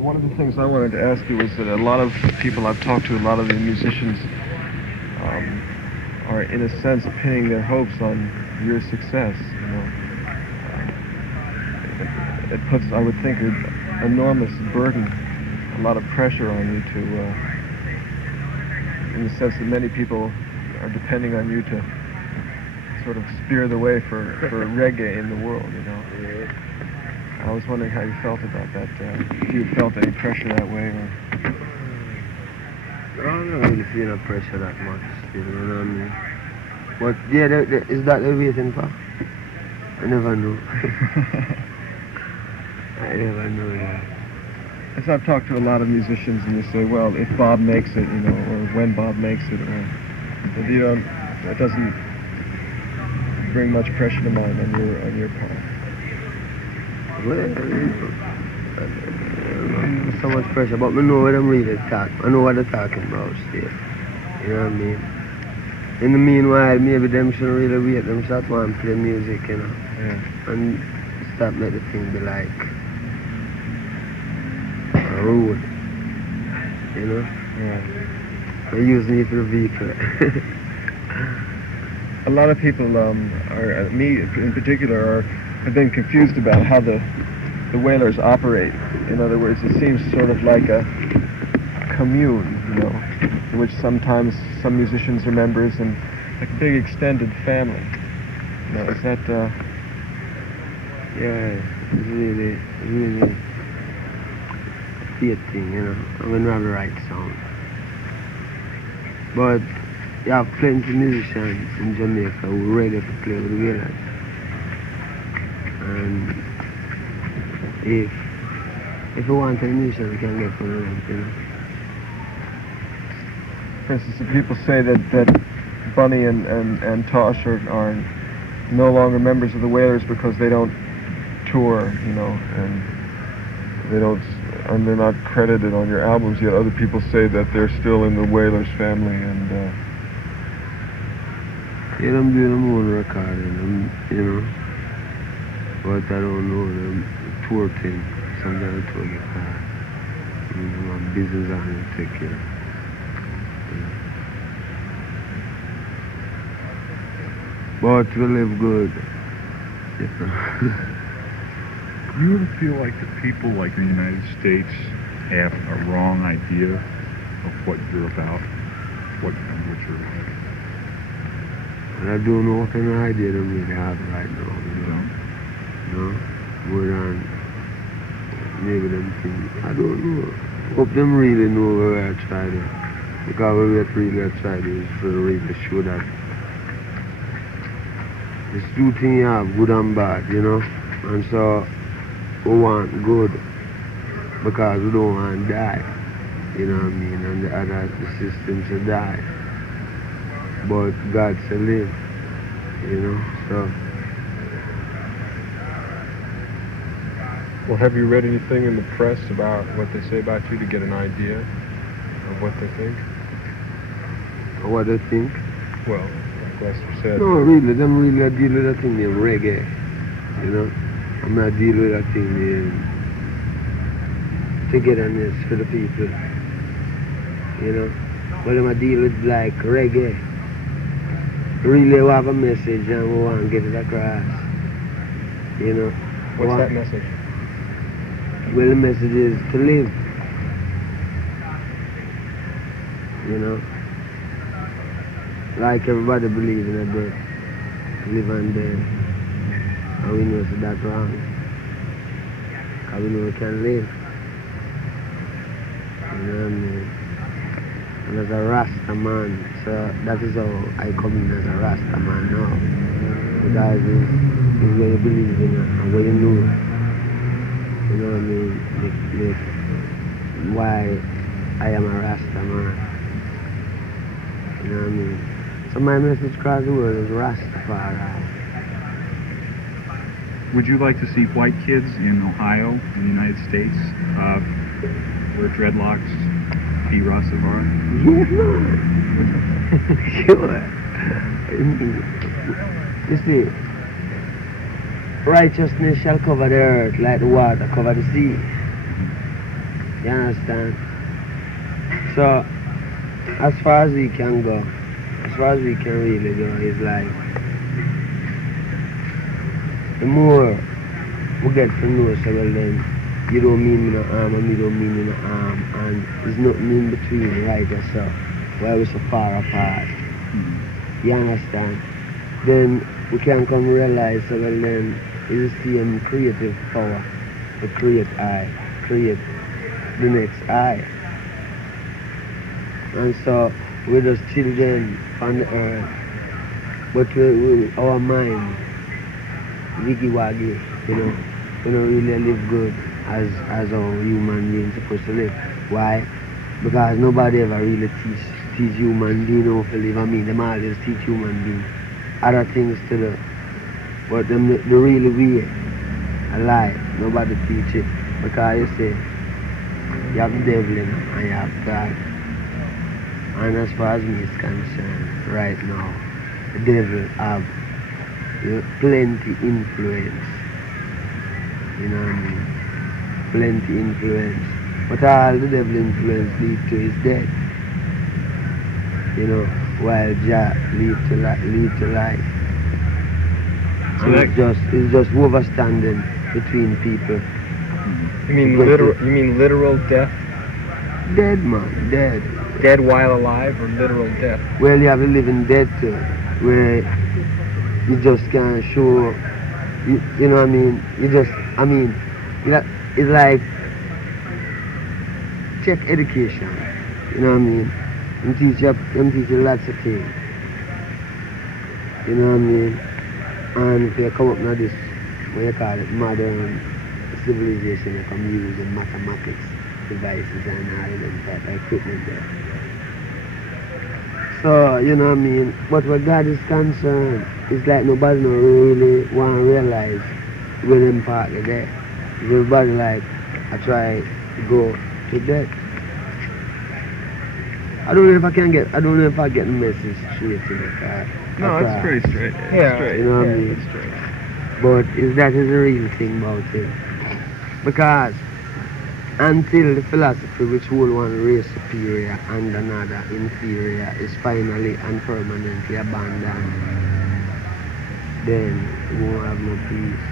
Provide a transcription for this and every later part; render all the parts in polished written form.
One of the things I wanted to ask you was that a lot of people I've talked to, a lot of the musicians, are in a sense pinning their hopes on your success. You know, it puts, I would think, an enormous burden, a lot of pressure on you to, in the sense that many people are depending on you to sort of spear the way for reggae in the world. You know. I was wondering how you felt about that. If you felt any pressure that way, or... I don't really feel no pressure that much, you know what I mean? But yeah, is that they're waiting for? I never know. I never know that. As I've talked to a lot of musicians, and they say, well, if Bob makes it, you know, or when Bob makes it, or you know, that doesn't bring much pressure to mind on your part. Well, so much pressure, but I know what I'm really talking. I know what they're talking about still. You know what I mean? In the meanwhile, maybe them should really wait. Them start want to play music, you know, and stop let the thing be like a road, you know. I use me for the vehicle. A lot of people me in particular, have been confused about how the Wailers operate. In other words, it seems sort of like a commune, you know, in which sometimes some musicians are members and like a big extended family. You know, is that? Yeah, it's really a thing, you know. I mean, we have the right sound, but you have plenty of musicians in Jamaica who are ready to play with the Wailers. And if you want a musician, you can get from them, you know. For instance, if people say that Bunny and Tosh are no longer members of the Wailers because they don't tour, you know, and they're not credited on your albums, yet other people say that they're still in the Wailers family, and yeah, I'm doing them own recording, you know. But I don't know the tour thing. Sometimes I tour guitar. You know, my business on it, take care. Yeah. But we live good. Yeah. Do you ever feel like the people, like in the United States, have a wrong idea of what you're about, what you're like? And I don't know what kind of idea they really have right now, you know. No, more than maybe them think. I don't know. Hope them really know where I tried it. Because what we really tried is to really show that there's two things you have, good and bad, you know. And so we want good because we don't want to die. You know what I mean? And the other the system should die. But God should live. You know, so. Well, have you read anything in the press about what they say about you to get an idea of what they think? What they think? Well, like Lester said. No, really, them really I deal with that thing named reggae. You know? I'm not dealing with that thing named togetherness for the people. You know? But I'm deal with like reggae. Really we have a message and we want to get it across. You know? What's that message? Well, the message is to live, you know, like everybody believes in a death, live and dead, and we know that's wrong, because we know we can live, you know what I mean, and as a Rastaman, so that is how I come in as a Rastaman now, because it's where you believe in it, and where you know. You know what I mean? Why I am a Rastaman. You know what I mean? So my message across the world is Rastafari. Would you like to see white kids in Ohio, in the United States, wear dreadlocks, be Rastafari? Sure. You see, righteousness shall cover the earth like the water cover the sea. You understand? So, as far as we can go, as far as we can really go, is like, the more we get to know, so well then, you don't mean me no harm and me don't mean me no harm, and there's nothing in between, right, or so, why we're so far apart. You understand? Then we can come realize, so well then, it's the same creative power to create create the next I. And so we're just children on the earth, but our mind, wiggy waggy, you know, we don't really live good as our human beings supposed to live. Why? Because nobody ever really teach human beings how to live. I mean, them always teach human beings other things to do, but the real way, a lie, nobody teach it. Because you say, you have the devil and you have God. And as far as me is concerned, right now, the devil have plenty influence. You know what I mean? Plenty influence. But all the devil influence lead to is death. You know, while Jah lead to life. So And it's just overstanding between people. You mean literal death? Dead, man, dead. Dead while alive, or literal death? Well, you have a living dead too, where you just can't show, you know what I mean? It's like, check education, you know what I mean? Them teach you lots of things, you know what I mean? And if you come up with this, what you call it, modern civilization, you come using mathematics devices and all of them type of equipment there. So, you know what I mean? But where God is concerned, it's like nobody don't really want to realize where them part of there. Everybody like, I try to go to death. I don't know if I get the message straight in the car. No, it's pretty straight. Yeah, Straight. you know what I mean? It's straight. But that is the real thing about it. Because until the philosophy which hold one race superior and another inferior is finally and permanently abandoned, then we won't have no peace.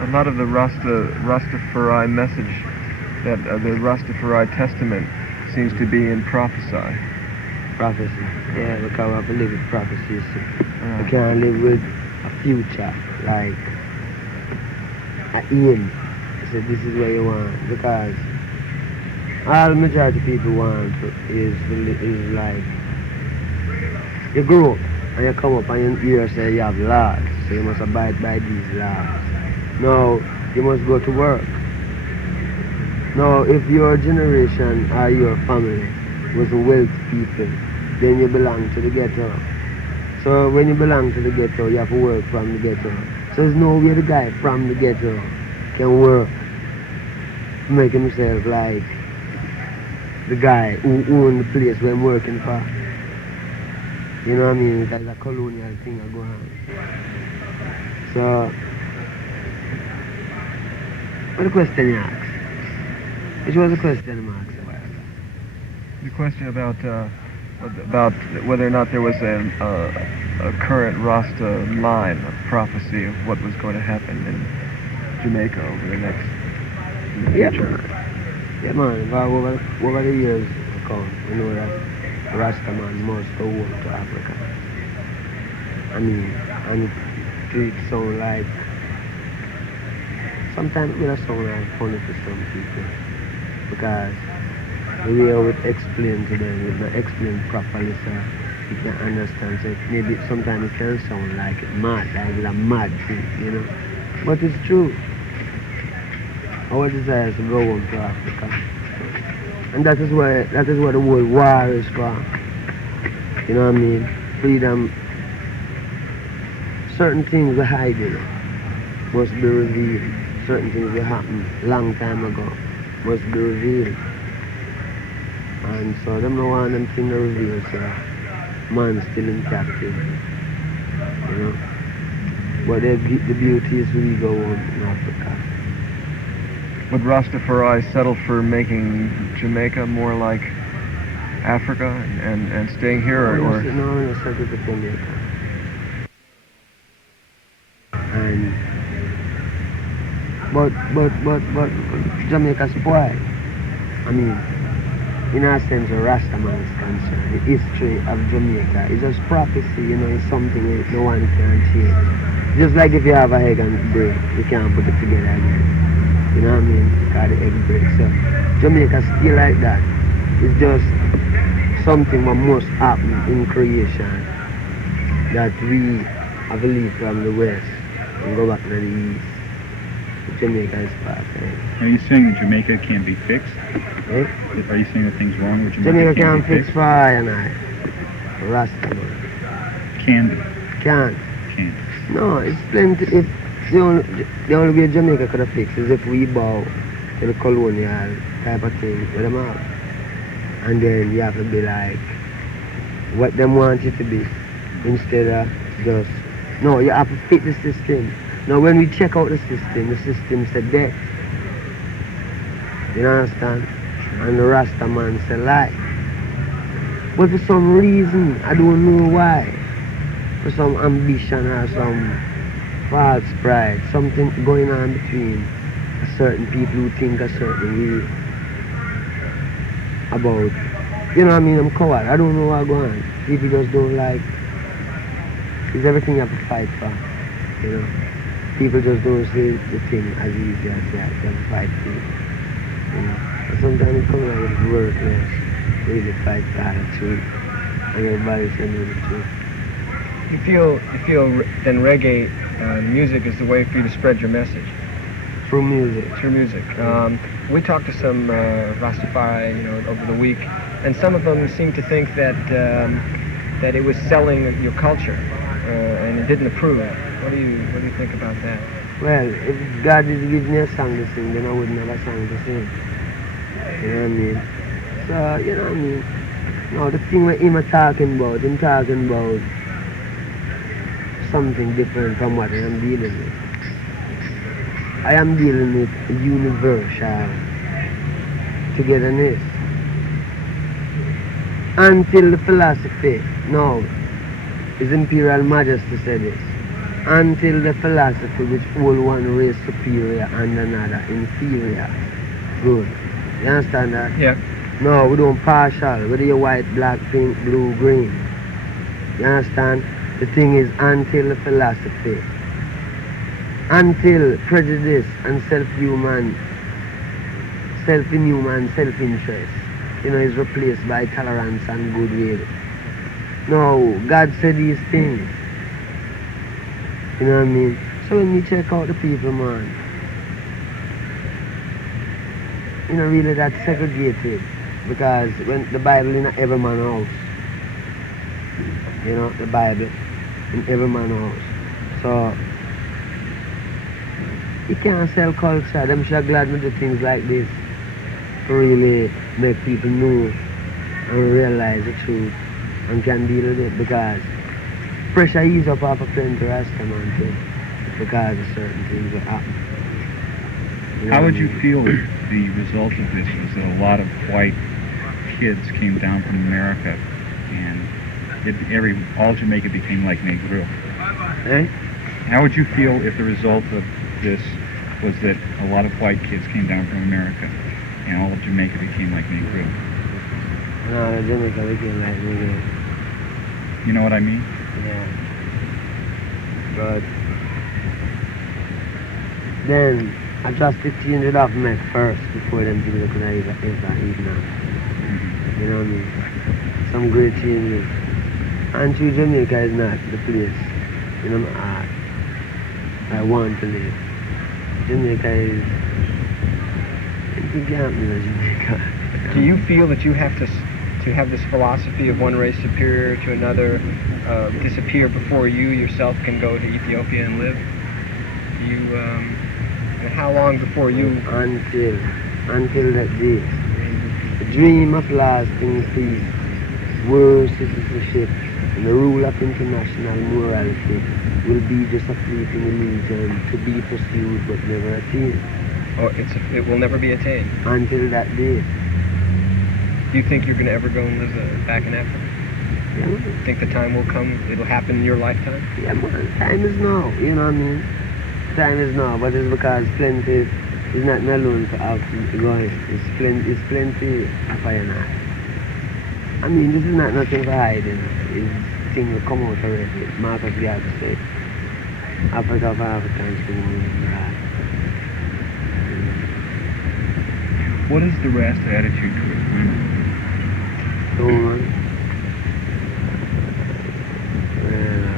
A lot of the Rastafari message, that the Rastafari testament, seems to be in prophecy. Prophecy. Yeah, because we have to live with prophecy. So we can't live with a future, like an aim. So this is what you want, because all the majority of people want is like, you grow up and you come up and you hear say you have laws, so you must abide by these laws. Now you must go to work. Now if your generation or your family was wealthy people, then you belong to the ghetto. So when you belong to the ghetto, you have to work from the ghetto. So there's no way the guy from the ghetto can work, make himself like the guy who owns the place where I'm working for. You know what I mean? It's like a colonial thing that go on. So, what the question you asked? Which was the question you asked? The question about whether or not there was a current Rasta line of prophecy of what was going to happen in Jamaica over the next future. Yeah, man. Over the years to come, we know that Rastaman must go home to Africa. I mean, and it sound like, sometimes it will sound like funny to some people, because the way I would explain to them, if not explain properly, so you can understand. So maybe sometimes it can sound like mad, like it's a mad thing, you know. But it's true. Our desire is to go home to Africa. And that is where the whole war is from. You know what I mean? Freedom. Certain things were hiding must be revealed. Certain things that happened long time ago must be revealed. And so them no want them things to reveal, so man's still in captive. You know? But the beauty is we go home in Africa. would Rastafari settle for making Jamaica more like Africa and staying here, or? No, no, settle for Jamaica. And but Jamaica spoiled. I mean, in a sense, where Rastaman is concerned, the history of Jamaica is just prophecy, you know, it's something that no one can change. Just like if you have a egg and break, you can't put it together again. You know what I mean? Because the egg breaks. So Jamaica still like that. It's just something that must happen in creation that we have to leave from the west and go back to the east. Jamaica is perfect. Are you saying that Jamaica can't be fixed? Eh? Are you saying that things wrong with Jamaica? Jamaica can't be fix fixed? fire and I. Rastaman. Can be. Can't. Can't. No, it's plenty. If the only way Jamaica could have fixed is if we bow to the colonial type of thing with them out. And then you have to be like what them want you to be instead of just, no, you have to fit the system. Now when we check out the system said death. You understand? And the Rastaman said lie. But for some reason, I don't know why, for some ambition or some false pride, something going on between certain people who think a certain way about, you know what I mean, I'm coward. I don't know what going on. People just don't like, it's everything you have to fight for, you know. People just don't say the thing as easy as that. You have to fight for it, you know. But sometimes it comes like it's worthless. Really fight for the truth, and everybody should know the truth. You feel then reggae music is the way for you to spread your message Through music. through music. We talked to some Rastafari, you know, over the week, and some of them seemed to think that that it was selling your culture, and it didn't approve. What do you think about that? Well, if God did give me a song to sing, then I wouldn't have a song to sing. You know what I mean? So, you know what I mean? No, the thing what him talking about something different from what I am dealing with. I am dealing with universal togetherness. Until the philosophy, no, His Imperial Majesty said this, until the philosophy which hold one race superior and another inferior. Good. You understand that? Yeah. No, we don't partial, whether you're white, black, pink, blue, green. You understand? The thing is, until the philosophy, until prejudice and self-inhuman, self-interest, you know, is replaced by tolerance and goodwill. No, God said these things. You know what I mean? So when you check out the people, man, you know, really that's segregated. Because when the Bible in every man's house, you know, the Bible in every man's house. So, you can't sell culture. Them should glad to do things like this to really make people know and realize the truth and can deal with it, because pressure ease up off a plenty Rastaman too, because of certain things that happen. You know How would what I you mean? feel if the result of this was that a lot of white kids came down from America and all Jamaica became like Negro? Eh? How would you feel if the result of this was that a lot of white kids came down from America and all of Jamaica became like Negro? No, the Jamaica became like me. You know what I mean? Yeah. But then I just to change it off my first before them people could ever eat now. You know what I mean? Some great changes. And true, Jamaica is not the place, you know, I want to live. Jamaica is, you can't live in Jamaica. Do you feel that you have to have this philosophy of one race superior to another disappear before you yourself can go to Ethiopia and live? Do you, and how long before you? Until that day. The dream of lasting peace, world citizenship, and the rule of international morality will be just a fleeting illusion to be pursued but never attained. Oh, it will never be attained. Until that day. Do you think you're going to ever go and live back in Africa? Yeah, man. Think the time will come, it'll happen in your lifetime? Yeah, man. Time is now, you know what I mean? Time is now, but it's because plenty is not alone to have going. It's plenty of I and I mean, this is not nothing for hiding. It's thing will come out already. Marcus Garvey said, Africa for Africans to move right. What is the Rasta attitude towards women? Woman.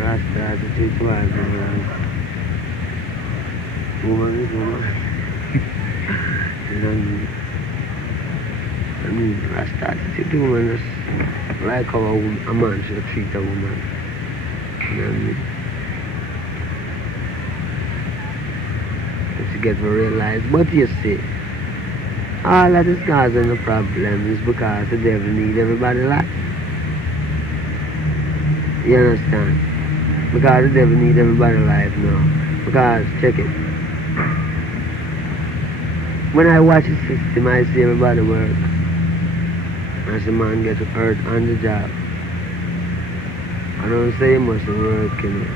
Rasta attitude towards women. Woman is woman. You know what I mean? I mean, Rasta attitude to woman is like how a man should treat a woman. You know what I mean? But you get to realize, but you see, all of this causing the problem is because the devil need everybody alive. You understand? Because the devil need everybody alive now. Because, check it. When I watch the system, I see everybody work. As a man gets hurt on the job. I don't say you mustn't work, you know.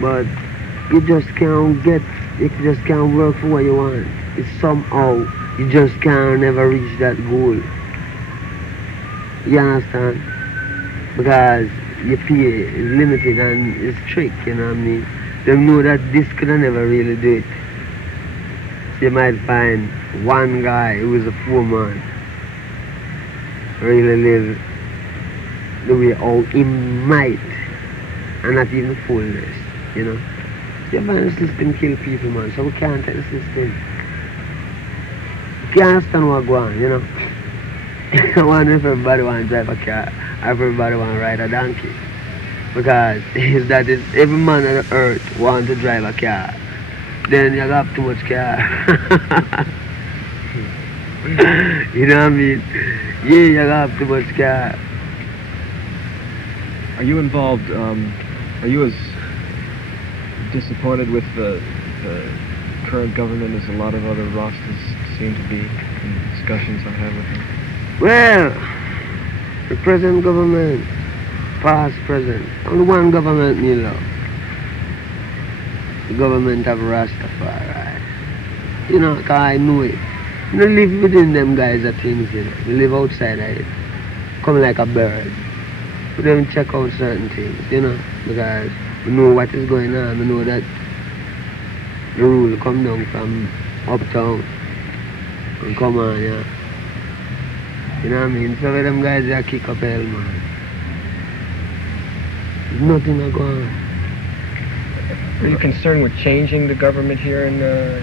But you just can't work for what you want. It's somehow, you just can't never reach that goal. You understand? Because your pay is limited and it's strict, you know what I mean? They know that this could never really do it. So you might find one guy who is a foreman really live the way how he might, and not even fullness, you know. You find the system kill people, man, so we can't take the system. You can't understand what's going on, you know. I wonder if everybody want to drive a car, or if everybody want to ride a donkey. Because if that is, every man on the earth want to drive a car, then you have too much car. You know what I mean? Yeah, you have too much car. Are you involved, are you as disappointed with the current government as a lot of other Rastas seem to be in discussions I've had with them? Well, the present government, past, present, only one government me love. The government of Rastafari. You know, 'cause I know it. You don't live within them guys that things, you know. You live outside of it. Come like a bird. We don't check out certain things, you know, because we know what is going on. We know that the rule come down from uptown and come on, yeah. You know what I mean? So with them guys, they kick up hell, man. There's nothing to go on. Are you concerned with changing the government here in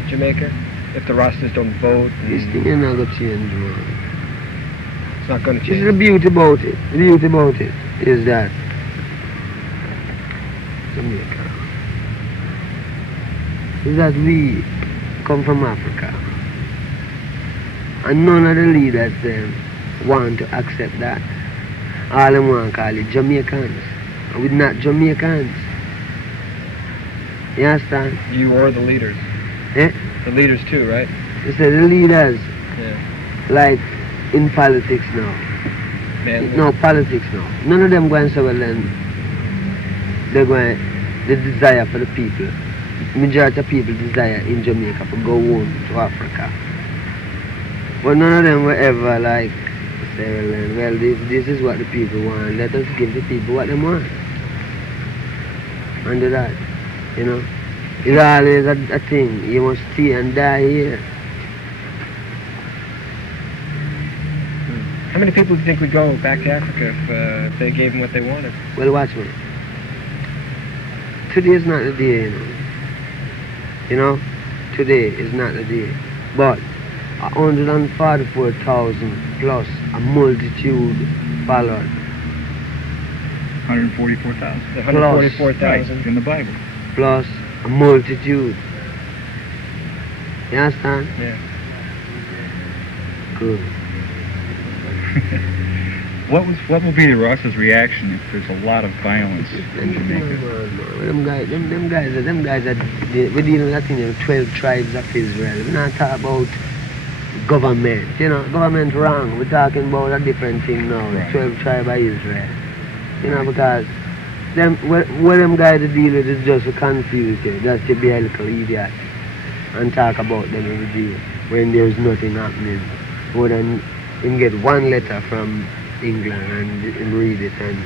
Jamaica? If the Rastas don't vote? This thing is not going to change, man. It's not going to This is change? the beauty about it. The beauty about it is that Jamaica is that we come from Africa. And none of the leaders want to accept that. All them want to call it Jamaicans. And we're not Jamaicans. You understand? You or the leaders? Eh? The leaders too, right? You say the leaders, Yeah. like in politics now. Man, No, politics now. None of them going to say, well then, they're going, the desire for the people. Majority of people desire in Jamaica to go home to Africa. But none of them will ever like say, well, this is what the people want. Let us give the people what they want. And do that, you know. It's always a thing. You must stay and die here. how many people do you think would go back to Africa if they gave them what they wanted? Well, watch me. Today is not the day, you know. You know, today is not the day. But 144,000 plus a multitude followed. 144,000. 144,000. Right, in the Bible. Plus a multitude. You understand? Yeah. Good. What will be the Rastas' reaction if there's a lot of violence in Jamaica? Them guys are we're dealing with that thing, 12 tribes of Israel. We're not talking about government, government wrong. We're talking about a different thing now, Right. 12 tribes of Israel. Because what them guys deal with is just to confuse you, just to be a little idiot and talk about them every day when there's nothing happening. More than him get one letter from England and him read it and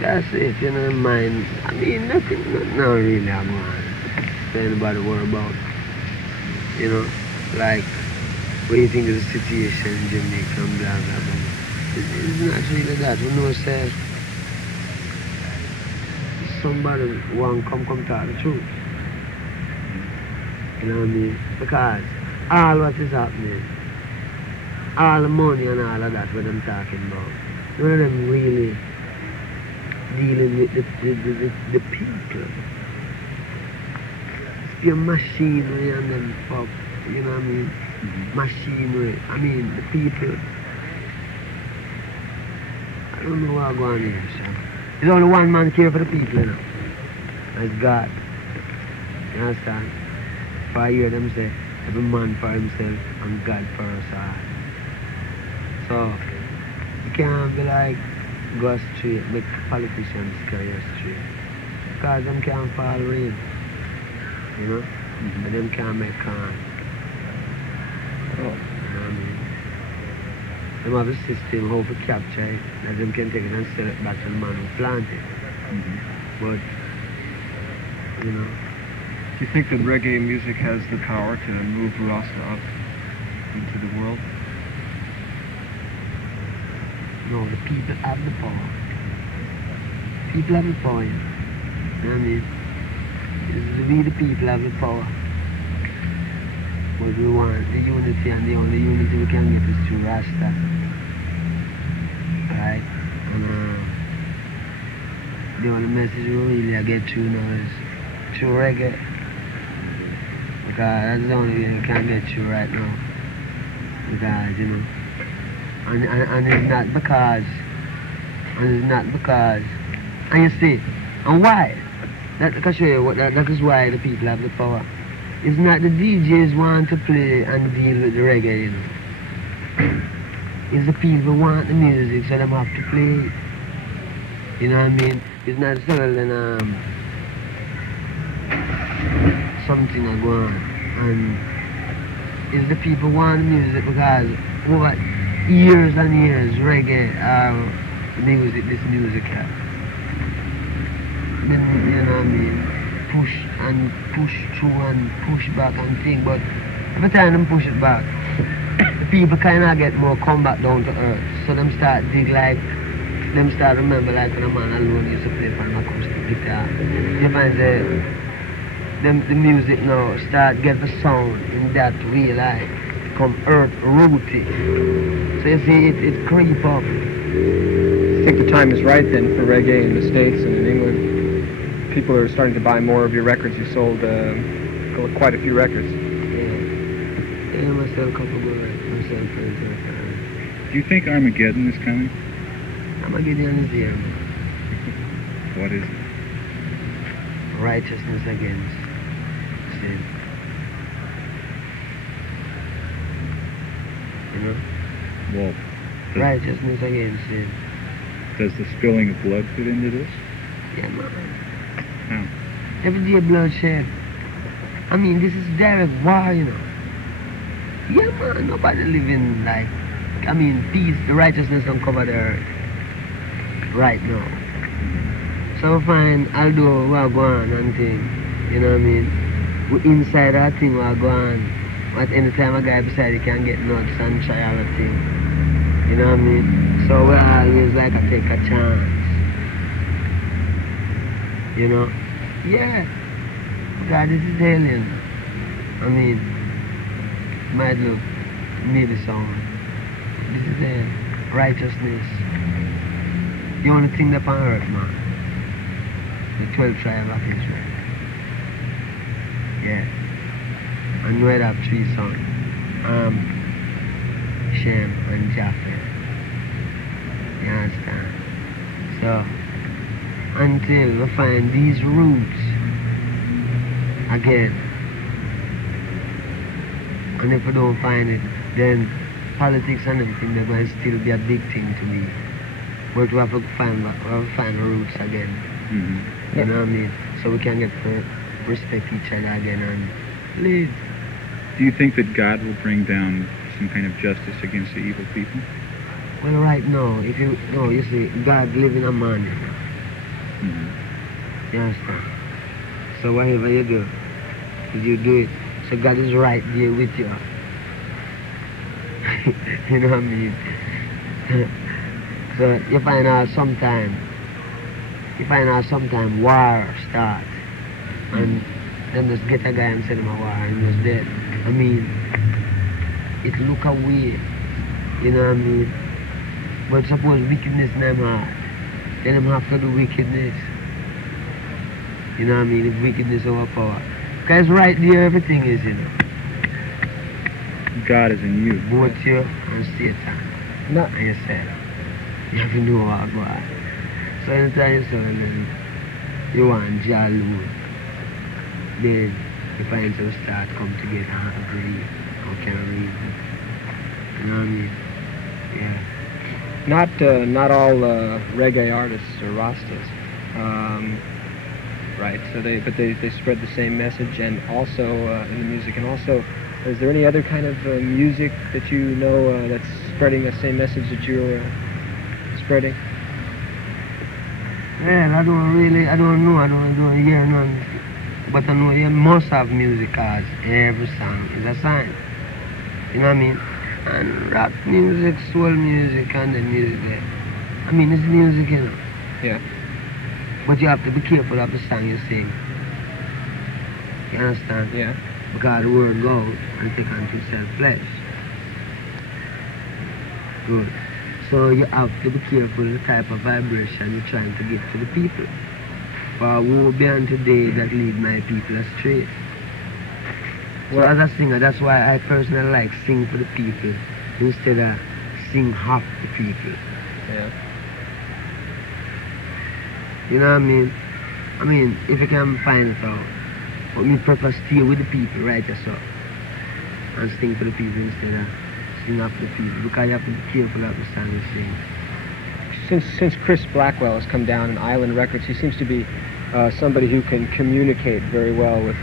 that's it, mind. I mean, nothing not really I'm going to anybody worry about. Like, what do you think is the situation in Jamaica and blah, blah, blah. It's not really that. We know, say, somebody want come talk the truth. You know what I mean? Because all what is happening, all the money and all of that what I'm talking about, none of them really dealing with the people. It's your machinery and them fuck, you know what I mean? Machinery. I mean, the people. I don't know what going on here, sir. There's only one man care for the people, That's God. You understand? For I hear them say, every man for himself and God for us all. So, you can't be like, go straight, make politicians carry us straight. Because them can't fall rain. And them can't make corn. You know what I mean? Them have a system how to capture it, that them can take it and sell it back to the man who plant it. But, Do you think that reggae music has the power to move Rasta up into the world? no, the people have the power. People have the power, You know what I mean? We the people have the power. But we want the unity, and the only unity we can get is through Rasta. Right? And the only message we really get through now is through reggae. Because that's the only way we can get through right now. Because, and it's not because, and you see, and why? That I can show you that is why the people have the power. It's not the DJs want to play and deal with the reggae, It's the people want the music, so them have to play it. You know what I mean? It's not selling something are going on. And it's the people want the music because over years and years reggae music, this music then, you know what I mean, push through and push back and thing, but every time them push it back, the people kinda get more come back down to earth. So them start dig like, them start remember like when a man alone used to play for an acoustic guitar. You find the music now start get the sound in that way like come earth rooted. So you see it creep up. I think the time is right then for reggae in the States and in England. People are starting to buy more of your records. You sold quite a few records. Yeah, I sell a couple more records. Do you think Armageddon is coming? Armageddon is here. What is it? Righteousness against sin. Well, Righteousness against sin. does the spilling of blood fit into this? Yeah, man. How? Every day bloodshed. I mean, this is direct war, Yeah, man. Nobody living like, peace, the righteousness don't cover the earth right now. So I find, although we are going and thing, you know what I mean? We inside that thing we are going. At any time a guy beside you can get nuts and try all the thing. You know what I mean? So we always like to take a chance. Yeah. God, this is alien. Might look maybe sound. This is a righteousness. The only thing that on earth, man. The 12 tribes of Israel. Yeah. And we have 3 sons. Shem and Japheth. You understand? So, until we find these roots again, and if we don't find it, then politics and everything, they're going to still be a big thing to me. But we have to find the roots again. Mm-hmm. You know what I mean? So we can get to respect each other again and live. Do you think that God will bring down some kind of justice against the evil people? Well, right now, you see, God live in a man. Mm-hmm. You understand? So whatever you do, you do it. So God is right there with you. You know what I mean? So you find out sometime war start, and then just get a guy and send him a war and he's dead. I mean, it look away, you know what I mean? But suppose wickedness in them heart, then them have to do wickedness. You know what I mean? If wickedness overpower. Because right there everything is, you know. God is in you. Both you and Satan. Not And yourself. You have to know what God. So anytime you say, you want Jah alone, then you find some start come together and agree. How can I read? You know what I mean? Yeah. not all reggae artists are Rastas, right? So they spread the same message, and also in the music, and also, is there any other kind of music that you know that's spreading the same message that you're spreading? Well, I don't hear none. But I know you must have music, cause every song is a sign. You know what I mean? And rap music, soul music, and the music there. I mean, it's music, you know. Yeah. But you have to be careful of the song you sing. You understand? Yeah. Because the word goes and take unto itself flesh. Good. So you have to be careful of the type of vibration you're trying to give to the people. For woe be unto they that lead my people astray. So as a singer, that's why I personally like sing for the people instead of sing half the people. Yeah. You know what I mean? I mean, if you can find it out. But me prefer stay with the people, right, so, and sing for the people instead of sing up for the people, because you have to be careful of the song you sing. Since Chris Blackwell has come down in Island Records, he seems to be somebody who can communicate very well with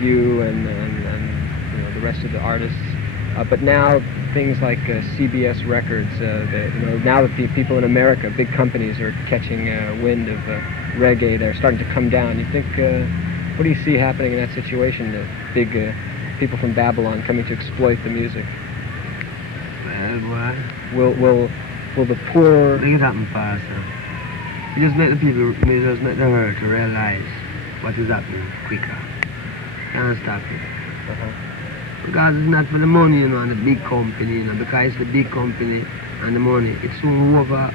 you and you know, the rest of the artists. But now things like CBS Records, now that the people in America, big companies, are catching wind of reggae, they're starting to come down. You think? What do you see happening in that situation? The big people from Babylon coming to exploit the music. Well, boy. Will the poor? Things happen fast, You just make the people, you just make the herd to realize what is happening quicker. Can't stop it. Because it's not for the money, you know, and the big company, you know, because it's the big company and the money. It's soon over.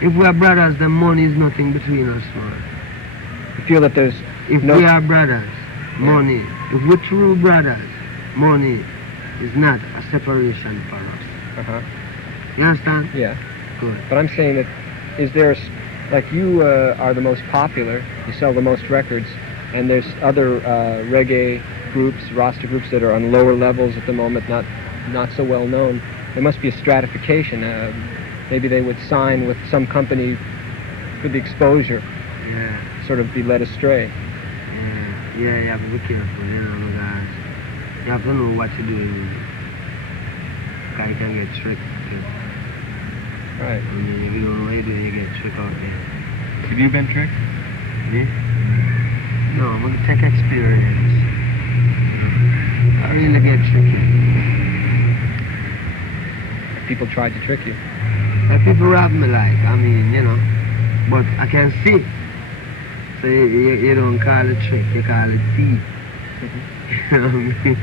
If we are brothers, the money is nothing between us, man. You feel that there's If we are brothers, money. If we're true brothers, money is not a separation for us. You understand? Yeah. Good. But I'm saying that, is there, like you are the most popular, you sell the most records, and there's other reggae groups, Rasta groups that are on lower levels at the moment, not so well known. There must be a stratification. Maybe they would sign with some company for the exposure. Yeah. Sort of be led astray. Yeah, you have to be careful, you know, because you have to know what you're doing. Because you can get tricked too. Right. I mean, if you don't know what you're doing, you get tricked out there. Have you been tricked? Me? No, I'm going to take experience. I really get tricky. People tried to trick you. People rob me like, I mean, you know, but I can see. So you don't call it trick, you call it thief. You know what I mean?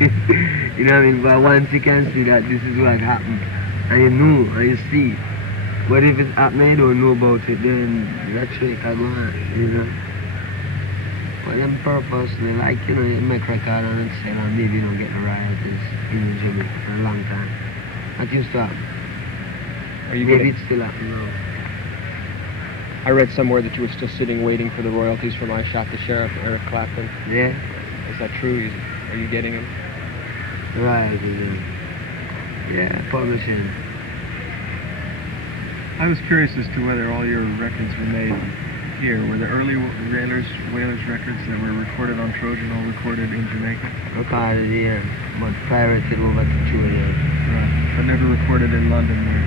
You know what I mean? But once you can see that this is what happened, and you know, and you see. But if it's happening, you don't know about it, then that trick I go on, you know. But them purposely, like, you know, you make record and sell, and maybe you don't get the royalties in Jamaica for a long time. That used to happen. Are you Maybe getting? it's still happening now. I read somewhere that you were still sitting waiting for the royalties from I Shot the Sheriff, Eric Clapton. Yeah, Is that true? Are you getting them? right. Yeah, publishing. I was curious as to whether all your records were made here. Were the early Wailers records that were recorded on Trojan all recorded in Jamaica? Recorded here, but pirated over to Trojan. Right. But never recorded in London where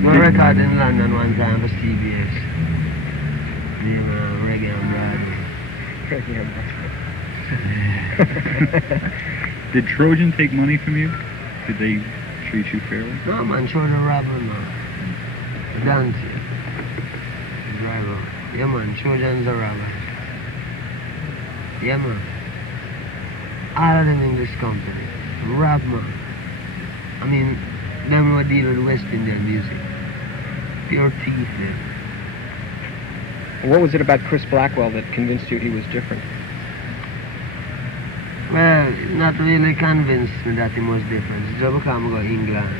We recorded in London one time for CBS. Name Reggae and Broadway. Did Trojan take money from you? Did they treat you fairly? No man, Trojan robber man. Dance here. Driver. Yeah man, Trojan's a robber. Yeah man. All of them English company. Rob man. I mean, them were deal with West Indian music. Pure thief them. What was it about Chris Blackwell that convinced you he was different? Well, not really convinced me that he was different. It's just because I go to England.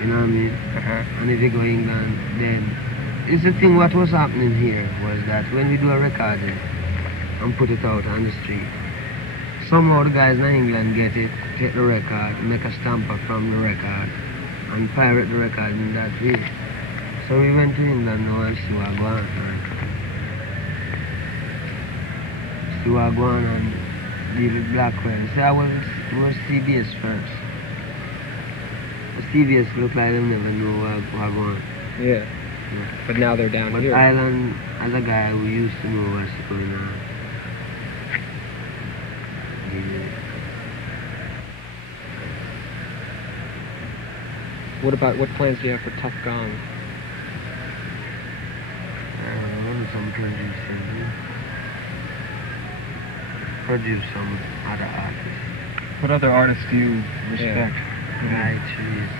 You know what I mean? And if you go to England, then it's the thing what was happening here was that when we do a recording and put it out on the street, somehow the guys in England get it, take the record, make a stamper from the record, and pirate the record in that way. So we went to England now and see what go on. See what go on and deal with Blackwell. So I was CBS first. But CBS looked like they never knew what go on. Yeah. But now they're down But here. Island, as a guy, we used to know what's going on. What plans do you have for Tough Gong? Some producing. Produce some other artists. What other artists do you respect? Right, trees.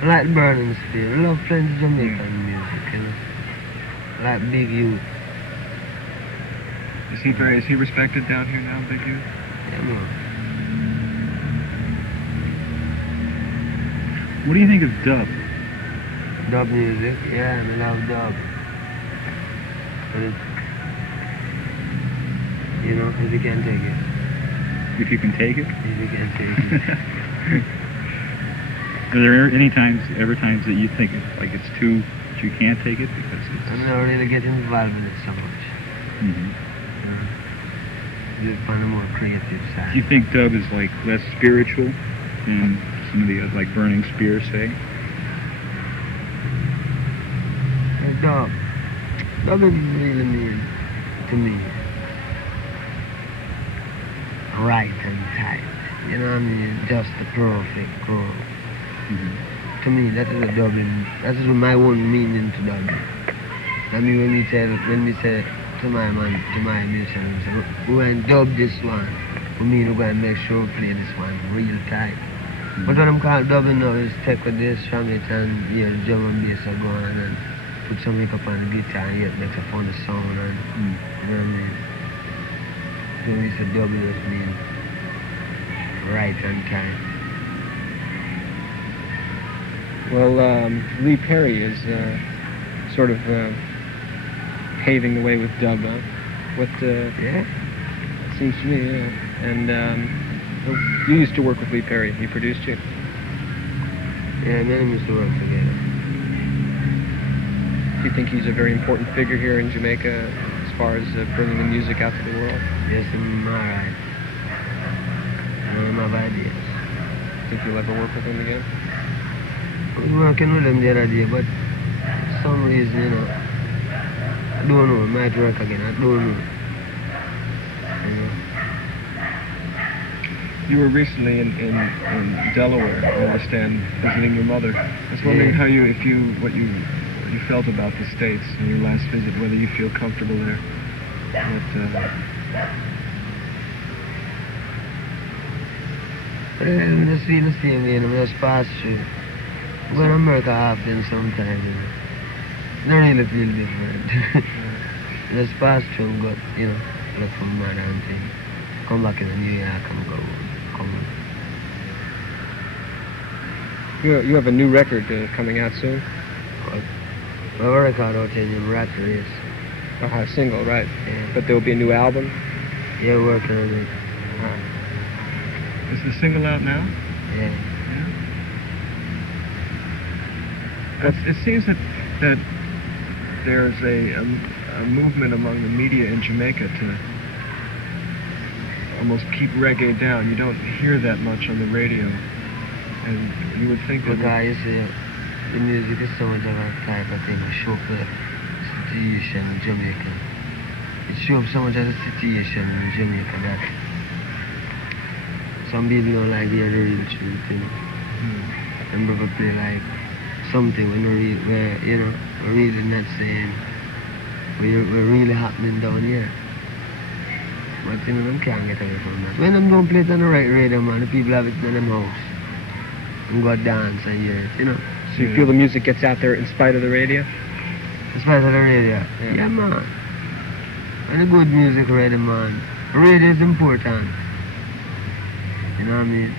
I like Burning Spear. I love plenty of Jamaican music, you know. I like Big Youth. Is he respected down here now, Big Youth? Yeah, man. What do you think of dub? Dub music, yeah, I love dub. But it's, you know, if you can take it. If you can take it? If you can take it. Are there any times that you think like it's too, that you can't take it because it's... I'm not really getting involved in it so much. Mm-hmm. Do it on a more creative side. Do you think dub is like less spiritual than some of the other, like Burning Spear say? Dub doesn't really mean to me right and tight. You know what I mean? Just the perfect groove. Mm-hmm. To me, that is a dubbing. That is my own meaning to dubbing. I mean, when we say to my musicians, we want to dub this one. We mean we're going to make sure we play this one real tight. Mm-hmm. But what I'm called dubbing now is take with this from it and hear the drum and bass are going and put some hip-hop on the guitar and yet make a funny sound and you know what I mean? So when we say dubbing, it means right and tight. Well, Lee Perry is sort of paving the way with dub, huh? Yeah? It seems to me, yeah. And you used to work with Lee Perry. He produced you. Yeah, me and him used to work together. Do you think he's a very important figure here in Jamaica as far as bringing the music out to the world? Yes, I'm alright. I have ideas. Think you'll ever work with him again? I was working with him the other day, but for some reason, you know, I don't know, it might work again, I don't know. You know? You were recently in Delaware, I understand, visiting your mother. I was wondering what you felt about the States in your last visit, whether you feel comfortable there. I just feel the same way, you know, I just pass through. I go to America often sometimes, you know. I don't really feel different. Just pass through and go, you know, look for mother and things. Come back in New York and go home. Come You have a new record coming out soon? I have a record out in the Rat Race. A single, right? Yeah. But there will be a new album? Yeah, working on it. Is the single out now? Yeah. It seems that there's a movement among the media in Jamaica to almost keep reggae down. You don't hear that much on the radio, and you would think that. Because you see, the music is so much of a type of thing. It shows the situation in Jamaica. It shows so much of the situation in Jamaica that some people don't like hear the real truth, you know. And people play like something when we're really not saying we're really happening down here. But you know, them can't get away from that. When them don't play it on the right radio, man, the people have it in them house and go dance and hear it, you know. So you feel the music gets out there in spite of the radio? In spite of the radio? Yeah, man. And the good music radio, man. Radio is important. You know what I mean?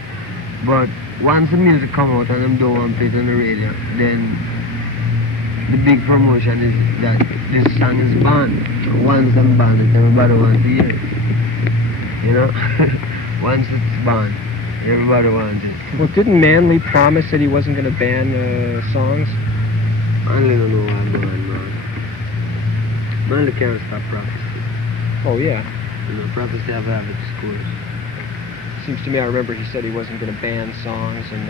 But once the music come out and them don't want to play it on the radio, then the big promotion is that this song is banned. Once them banned it, everybody wants to hear it. You know? Once it's banned, everybody wants it. Well, didn't Manley promise that he wasn't going to ban songs? Manley don't know what's going on, man. Manley can't stop prophecy. Oh, yeah. You know, prophecy have habit schools. Seems to me I remember he said he wasn't going to ban songs. And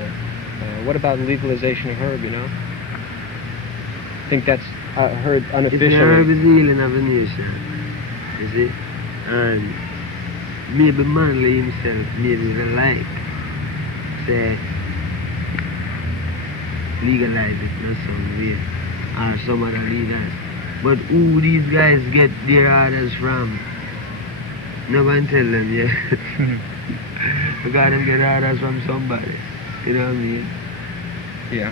what about legalization of herb, you know? I think that's heard unofficially. Herb is the healing of the nation, you see? And maybe Manley himself maybe even like say legalize it in some way or some other leaders. But who these guys get their orders from? No one tell them yet. Because them get orders from somebody. You know what I mean? Yeah.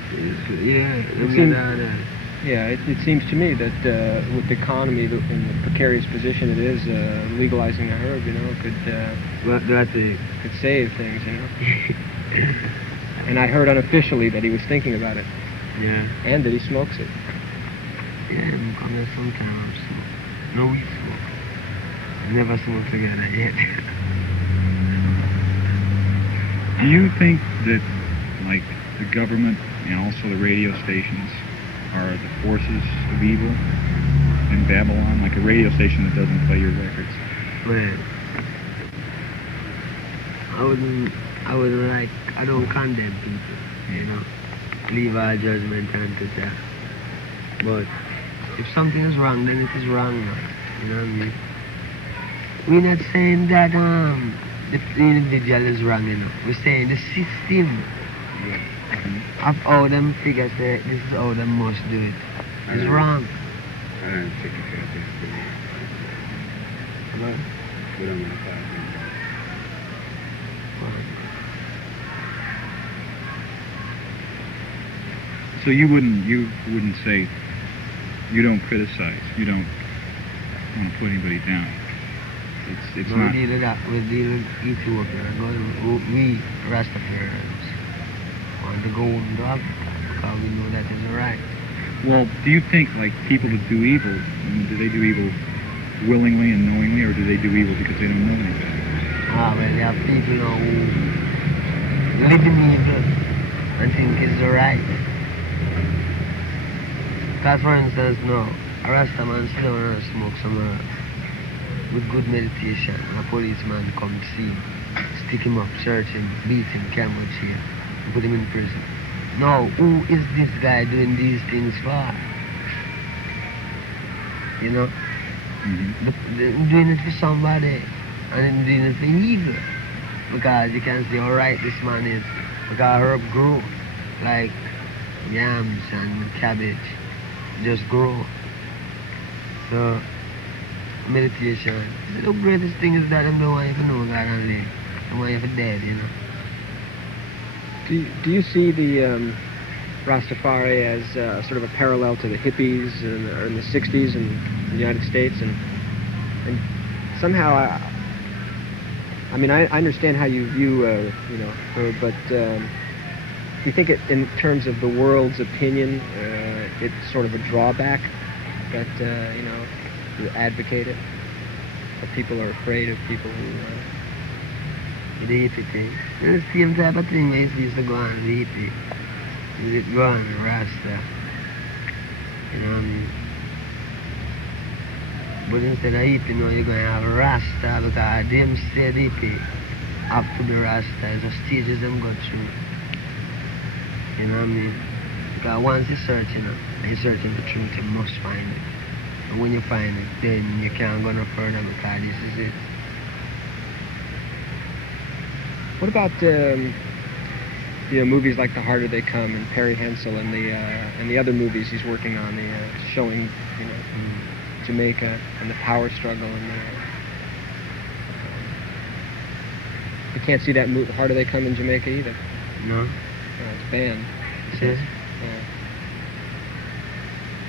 Yeah, them seems- get orders. Yeah, it seems to me that with the economy in the precarious position it is, legalizing the herb, you know, What do I think? could save things, you know. And I heard unofficially that he was thinking about it, Yeah. and that he smokes it. Yeah, I'm coming sometimes. No, we smoke. Never smoked together yet. Do you think that, like, the government and also the radio stations are the forces of evil in Babylon? Like a radio station that doesn't play your records. Well, I wouldn't like, I don't condemn people, you know. Leave our judgment unto that. But if something is wrong, then it is wrong, man. You know what I mean? We're not saying that the individual is wrong, you know. We're saying the system of how them figures say this is how them must do it. It's wrong. I don't take it for this. We don't want to fight. So you wouldn't say, you don't criticize, you don't want to put anybody down. It's No, not. we deal with that. We deal with Ethiopia. We Rastafarians want to go home to Africa because we know that is right. Well, do you think, like, people that do evil, I mean, do they do evil willingly and knowingly, or do they do evil because they don't know any better? Well, there are people now who live in evil and think it's right. Because, for instance, no, a Rastaman sit down and smoke some herb with good meditation, and a policeman come see him, stick him up, search him, beat him, camel chain, and put him in prison. Now, who is this guy doing these things for? You know? They're doing it for somebody, and then doing it for evil. Because you can see how right this man is. Because herb grow, like yams and cabbage, just grow. So, meditation, the greatest thing is that I don't want you to know God and live. I want you to dead, you know. Do you see the Rastafari as sort of a parallel to the hippies in the 60s in the United States? And somehow, I mean, I understand how you view, her, but you think it, in terms of the world's opinion, it's sort of a drawback that, you know, you advocate it? Or people are afraid of people who... The hippie thing. It's the same type of thing we used to go on the hippie. You just go on the Rasta. You know what I mean? But instead of hippie, now you're going to have a Rasta, because them said hippie have to be Rasta. It's the stages them go through. You know what I mean? Because once you're searching, and you're searching for truth, you must find it. And when you find it, then you can't go no further, because this is it. What about you know, movies like The Harder They Come and Perry Hensel and the other movies he's working on, showing, you know, Jamaica and the power struggle and you can't see that Harder They Come in Jamaica either. No. It's banned. Yes. Yeah.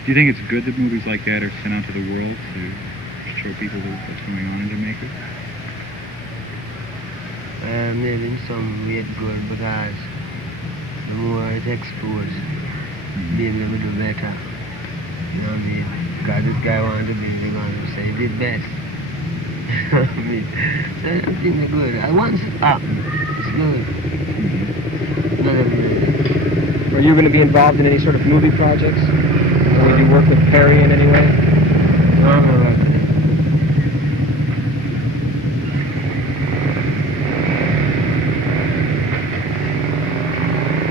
Do you think it's good that movies like that are sent out to the world to show people what's going on in Jamaica? Maybe in some way it's good, because the more it's exposed, maybe we do better. You know what I mean? Because this guy wanted to be, they're going to say he did best. You know what I mean? So I think it's good. Once it happens, it's good. Not every day. Are you going to be involved in any sort of movie projects? Or will you work with Perry in any way?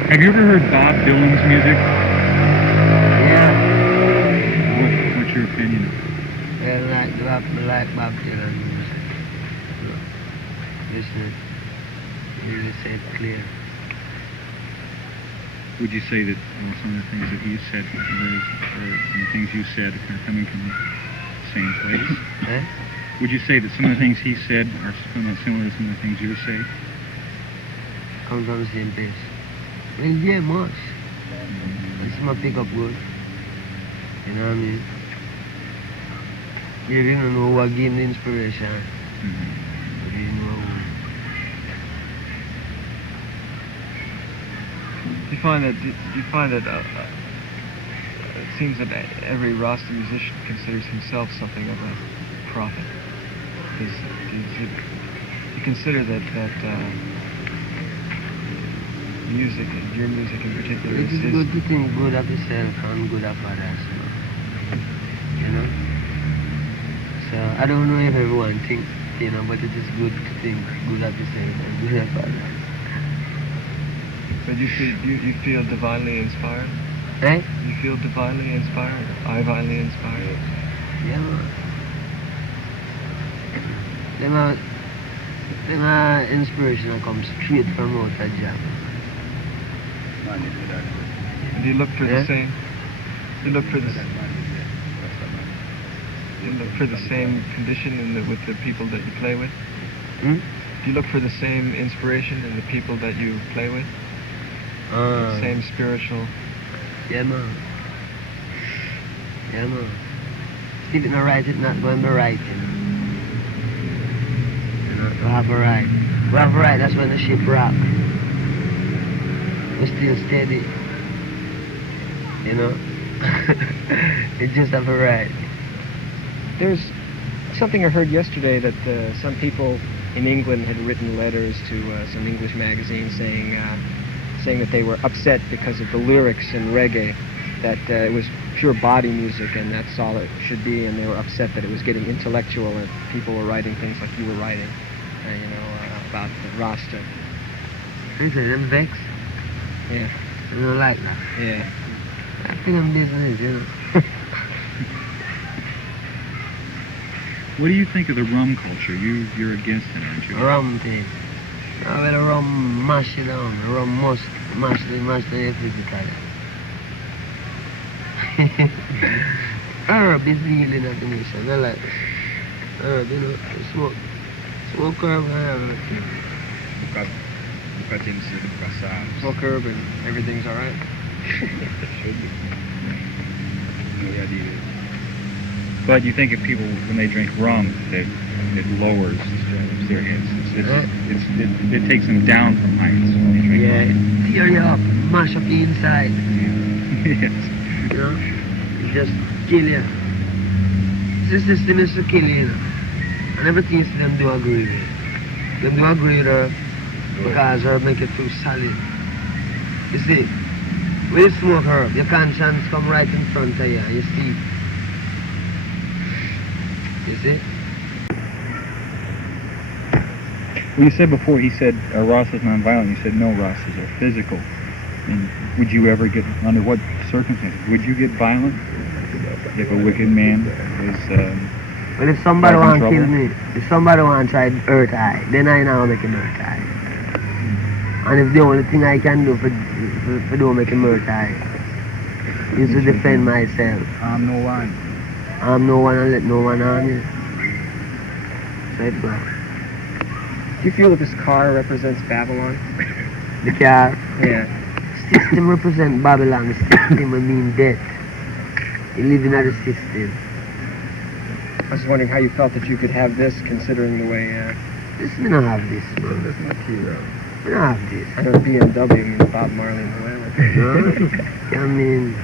Have you ever heard Bob Dylan's music? Yeah. What's your opinion? I like Bob Dylan music. Listen, you really say it clear. Would you say that some of the things that he said, or some of the things you said, are coming from the same place? Eh? Would you say that some of the things he said are similar to some of the things you say? Come from the same place. Well, yeah, much. And some pick up good. You know what I mean? You didn't know what gave him the inspiration. But you know who. Do you find that it seems that every Rasta musician considers himself something of a prophet? Do you consider that music, and your music in particular, It is good to think good of yourself and good of others. You know? So I don't know if everyone thinks, you know, but it is good to think good of yourself and good of others. But you feel divinely inspired? Eh? You feel divinely inspired? Divinely inspired? Yeah, man. Them inspiration that comes straight from out of Jah. And do you look for the same? You look for the same condition with the people that you play with? Hmm? Do you look for the same inspiration in the people that you play with? Same spiritual. Yeah, man. Yeah, man. If it's not right, it's not going to be right. You know, to have a right. To have a right, that's when the ship rock. We're still steady. You know? It just have a right. There's something I heard yesterday that some people in England had written letters to some English magazines saying that they were upset because of the lyrics in reggae, that it was pure body music and that's all it should be, and they were upset that it was getting intellectual and people were writing things like you were writing, you know, about the Rasta. You say them vex? Yeah. I don't like that. Yeah. I think I'm business, you know. What do you think of the rum culture? You're against it, aren't you? Rum thing. I will rum mash it down. Rum must mash the physically. Herb is healing at the nation. I like herb, you know, smoke herb and everything. Look at him, see the Psalms. Smoke herb and everything's alright. Should be. No, yeah, But you think of people when they drink rum that it lowers their heads. It takes them down from heights when they drink Yeah, rum. tear you up, mash up the inside. Yes. You know? It just kill you. The system is to kill you, you know? And everything is them do agree with. Them do agree with her because herb make it too solid. You see, when you smoke herb, your conscience come right in front of you, you see. You see? Well, you said before, he said Rastas non-violent. You said no, Rastas are physical. And would you ever get, under what circumstances, would you get violent if a wicked man was... Well, if somebody causing want to kill trouble? me, if somebody want to try to hurt I, then I now make him hurt I. And if the only thing I can do for don't make him hurt I is to defend myself. I'm no one. I'm no one and let no one harm me. So it goes. Do you feel that this car represents Babylon? The car, Yeah. system represent Babylon. The system I mean death. You live in the system. I was wondering how you felt that you could have this, considering the way, This me not have this, man. That's material. Me not have this. I know BMW means Bob Marley and the Wailers. No? I mean,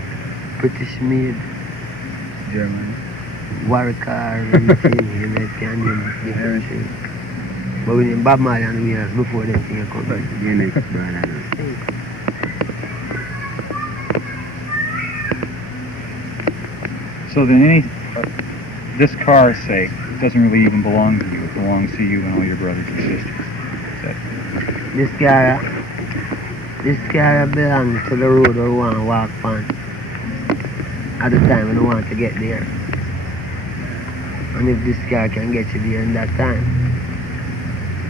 British made, German. war car, everything, you know, can do different things. But when you Bob Marley and the Wailers, before them things come back, you know, brother. So then this car, say, doesn't really even belong to you. It belongs to you and all your brothers and sisters. This car belongs to the road where we want to walk on at the time when we want to get there. And if this car can get you there in that time,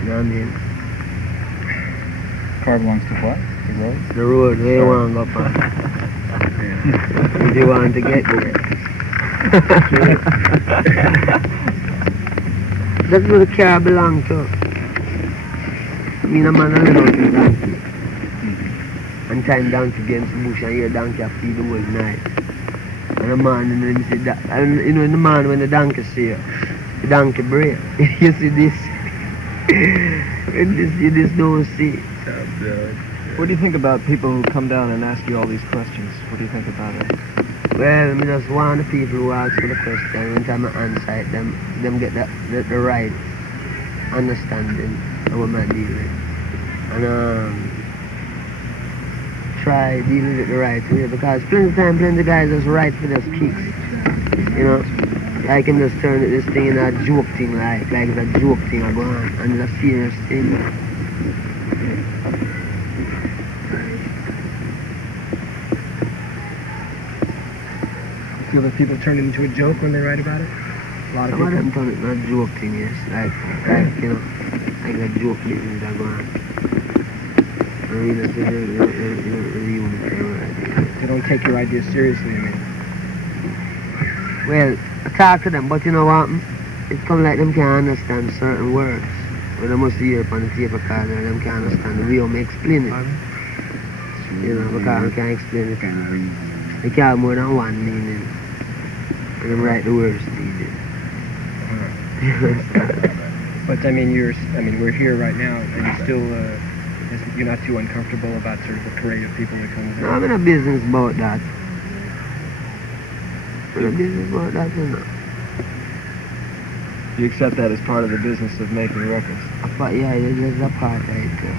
you know what I mean? Car belongs to what? The road? The road where you want to go on. If you want to get there. That's where the car belongs to. I mean, a man alone out in donkey. And time donkey against the bush and hear donkey a feed the whole night. And the man, and then see that, and you know, in the man when the donkey see you, the donkey brave. You see this? When this don't see. What do you think about people who come down and ask you all these questions? What do you think about it? Well, I just want the people who ask for the question, when time I answer it, them get the right understanding of what I deal with. And try dealing with it the right way, because plenty guys just right for just kicks. You know? Like him just turn this thing in a joke thing, like it's a joke thing I go on, and it's a serious thing. Feel that people turn it into a joke when they write about it? A lot of Some of people. them turn it not joke thing, yes. Like you know, like a joke thing that go on. I mean, that's a They don't take your ideas seriously, I mean. well, I talk to them, but you know what? It's come like them can't understand certain words. But they must hear upon the tape recorder and them can't understand the way I explain it. You know, because I can't explain it. They can't have more than one meaning. And them write the words needed. But I mean, we're here right now, and you still, you're not too uncomfortable about sort of the parade of people that comes in. No, I'm in a business about that. I'm in a business about that, you know. You accept that as part of the business of making records? But yeah, there's a part of it too.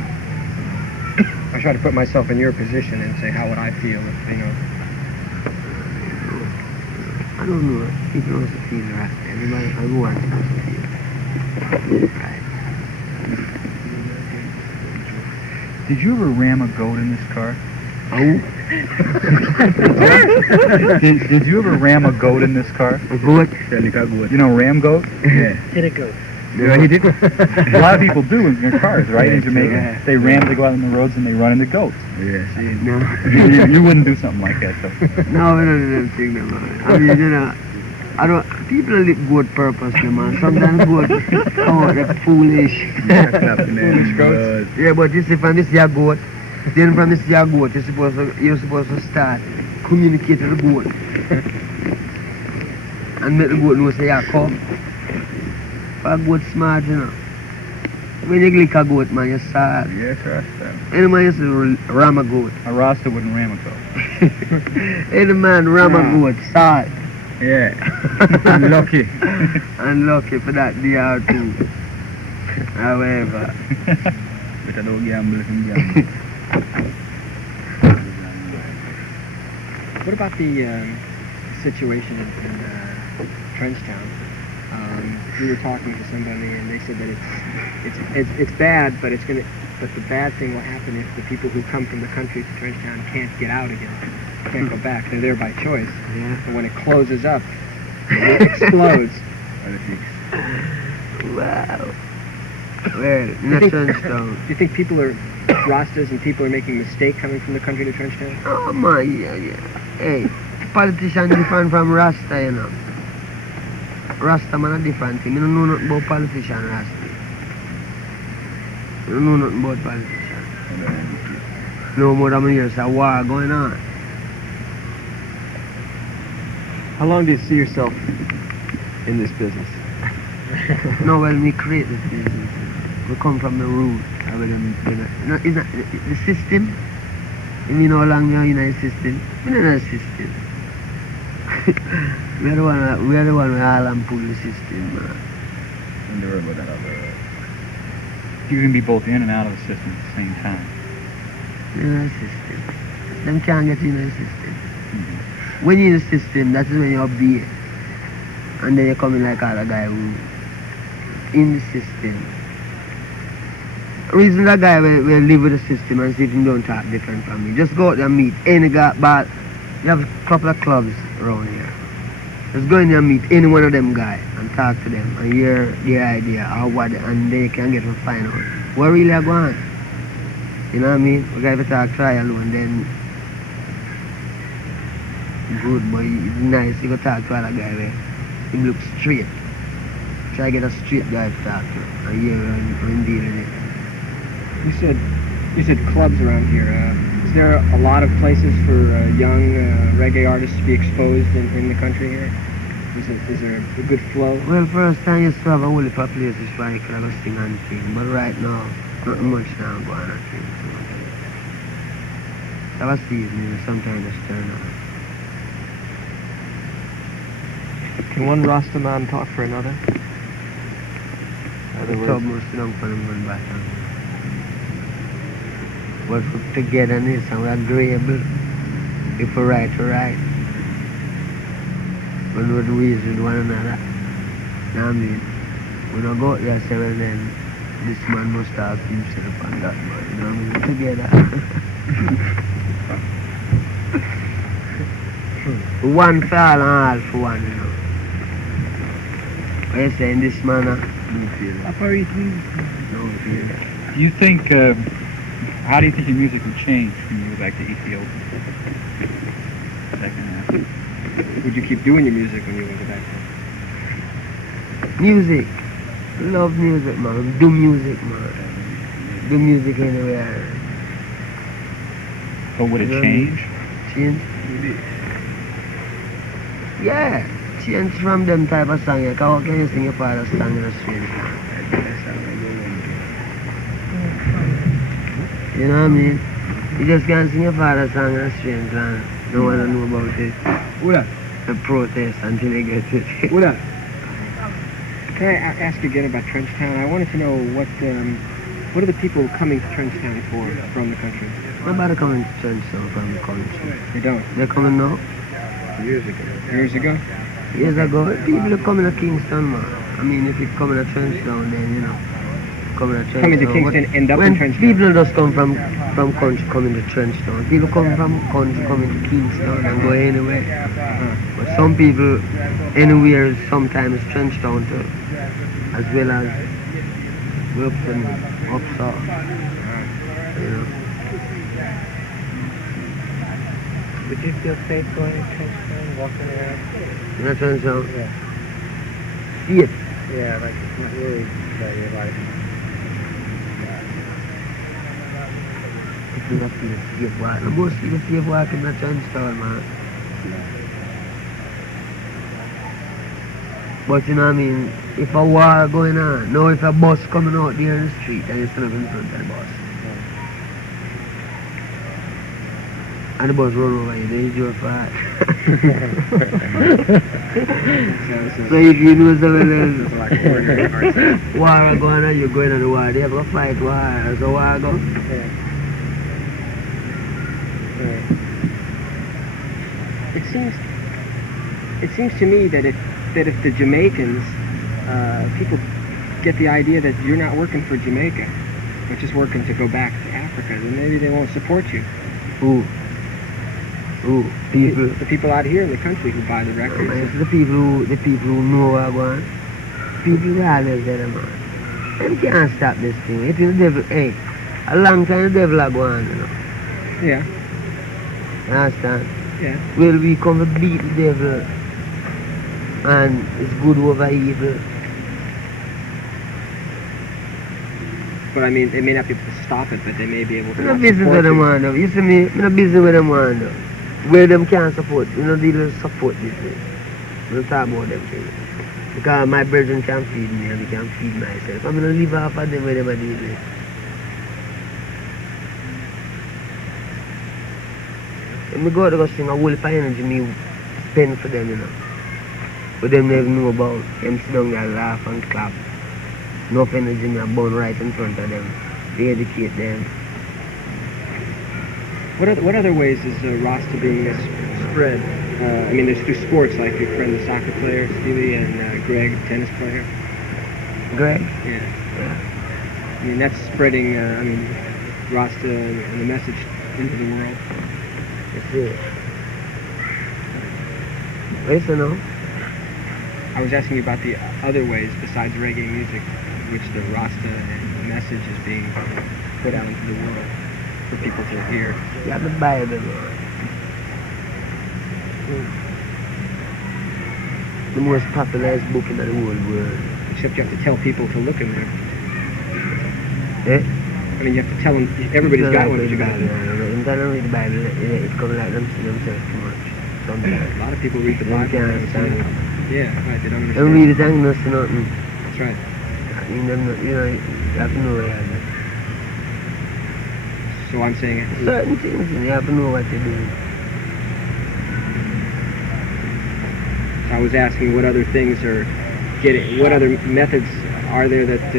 I try to put myself in your position and say, how would I feel if, you know... I don't know. People also feel Rasta. Everyone supposed to feel right. Did you ever ram a goat in this car? Oh, Did you ever ram a goat in this car? a goat. You know ram goat? Yeah. Hit a goat. Yeah, he did. A lot of people do in their cars, right? In Jamaica, they go out on the roads and they run into goats. Yeah. No. You wouldn't do something like that, though. No, we don't do them things, no, man. I mean, you know, people live good purpose, no, man. Sometimes good come out like foolish. Foolish goats. Yeah, but you see, from this year goat, then from this year goat, you're supposed to start communicate with the goat. and make the goat know say, yeah, come. For a goat smart, you know. When you lick a goat, man, you sad. Yes, Rasta. Any man used to ram a goat. A Rasta wouldn't ram a goat. Any man ram a goat, sad. Yeah. Unlucky. Unlucky for that day or two. However. But I don't gamble if I'm gambling. What about the situation in Trenchtown? We were talking to somebody, and they said that it's bad, but the bad thing will happen if the people who come from the country to Trenchtown can't get out again, can't go back. They're there by choice, and when it closes up, it explodes. Wow. Well, in the Trenchtown. Do you think people are Rastas and people are making a mistake coming from the country to Trenchtown? Oh my, yeah. Hey, politician different from Rasta, you know. Rastaman a different thing. I don't know nothing about politician, Rasta. I don't know nothing about politician. No more than years a war going on. How long do you see yourself in this business? No, well, we create this business. We come from the root. It's not the system. You mean how long we are in a system? We're not in a system. we are the one who all and pull the system, man. You can be both in and out of the system at the same time. In a system. Them can't get in a system. When you're in the system, that is when you're beer. And then you come in like all a guy who in the system. Reason that guy will live with the system and see if he don't talk different from me. Just go out there and meet any guy, but you have a couple of clubs around here. Just go in there and meet any one of them guys and talk to them and hear their idea or what, and they can get to find out what really are going on. You know what I mean? We got to talk trial and then good, but it's nice you go talk to other guy where he looks straight. Try to get a straight guy to talk to and hear and deal with it. You said clubs around here. Is there a lot of places for young reggae artists to be exposed in the country here? Is there a good flow? Well, first time you used to have a whole heap of places where you could have a sing and sing, but right now, not much now going on. Have a season, sometimes it's turn on. Can one Rastaman talk for another? The top most of them for them going back on. But togetherness and we're agreeable. If we right, we right. When we're with one another. You know what I mean? We don't go out there and say, well then, this man must have himself and that man. You know what I mean? Together. One for all and all for one, you know. What you say in this manner? No fear. No fear. Do you think, how do you think your music would change when you go back to Ethiopia? That can happen. Would you keep doing your music when you went back there? Music. Love music, man. Do music, man. Do music anywhere. But would it change? Change? Yeah. Change from them type of song. Like, how can you sing a part of song in a strange land? You know what I mean? You just can't sing a part of song in a strange land. No one know about it. What? The protest until they get it. What? Can I ask again about Trenchtown? I wanted to know what are the people coming to Trenchtown for from the country? Nobody coming to Trenchtown from the country. They don't. They're coming now. Years ago? Years ago, people are coming to Kingston, man. I mean, if you come in a Trenchtown, then, you know, coming to Trenchtown. Coming to Kingston, end up in Trenchtown. When people just come from country coming to Trenchtown, people come from country coming to Kingston and go anywhere. But some people, anywhere, sometimes Trenchtown too, as well as Wilson, Upsaw, you know. Would you feel safe going to Kingston, walking around? In a Trenchtown? Yeah. See it. Yeah, like it's not really about your life. People not feel safe walking. Most people safe walking in a Trenchtown, man. But you know what I mean, if a war going on, now if a bus coming out there in the street and you stand up in front of the bus. And the bus run over you, then it's your fault. So if you know something else, war going on, you're going on the war, they have to fight war, as a war go. It seems to me that if the Jamaicans, people get the idea that you're not working for Jamaica, but just working to go back to Africa, then maybe they won't support you. Who? People. The people out here in the country who buy the records. It's the people who know what I want. People who always there, man. Them can't stop this thing. It's in the devil. Hey, a long time the devil are going, you know. Yeah. You understand? Yeah. Well, we come to beat the devil, and it's good over evil. But I mean, they may not be able to stop it, but they may be able to. I'm not busy with them one, though. You see me? I'm not busy with them one, though. Where them can't support, we don't deal with support this thing. We don't talk about them things. Because my brethren can feed me and I can feed myself. I'm going to live off of them where them are dealing with. When I go out to go sing, a whole of energy me spend for them, you know. But them never know about. Them sit down there, laugh and clap. Enough energy me burn right in front of them. They educate them. What other ways is Rasta being spread? I mean, there's through sports, like your friend, the soccer player, Stevie, and Greg, tennis player. Greg? Yeah. I mean, that's spreading, Rasta and the message into the world. That's it. Listen, no? I was asking you about the other ways besides reggae music, which the Rasta message is being put out into the world for people to hear. You have the Bible, man. The most popular book in the whole world. Except you have to tell people to look in there. Eh? I mean, you have to tell them, everybody's got one, but you got to. You can't read the Bible, it comes like them see themselves too much. Sometimes. A lot of people read the They Bible. can't understand it. Yeah, right, they don't They understand. read it and not see nothing. That's right. I mean, them, you know, you have to know what you're doing. So I'm saying it. Certain things, you have to know what you're doing. I was asking what other things are what other methods are there that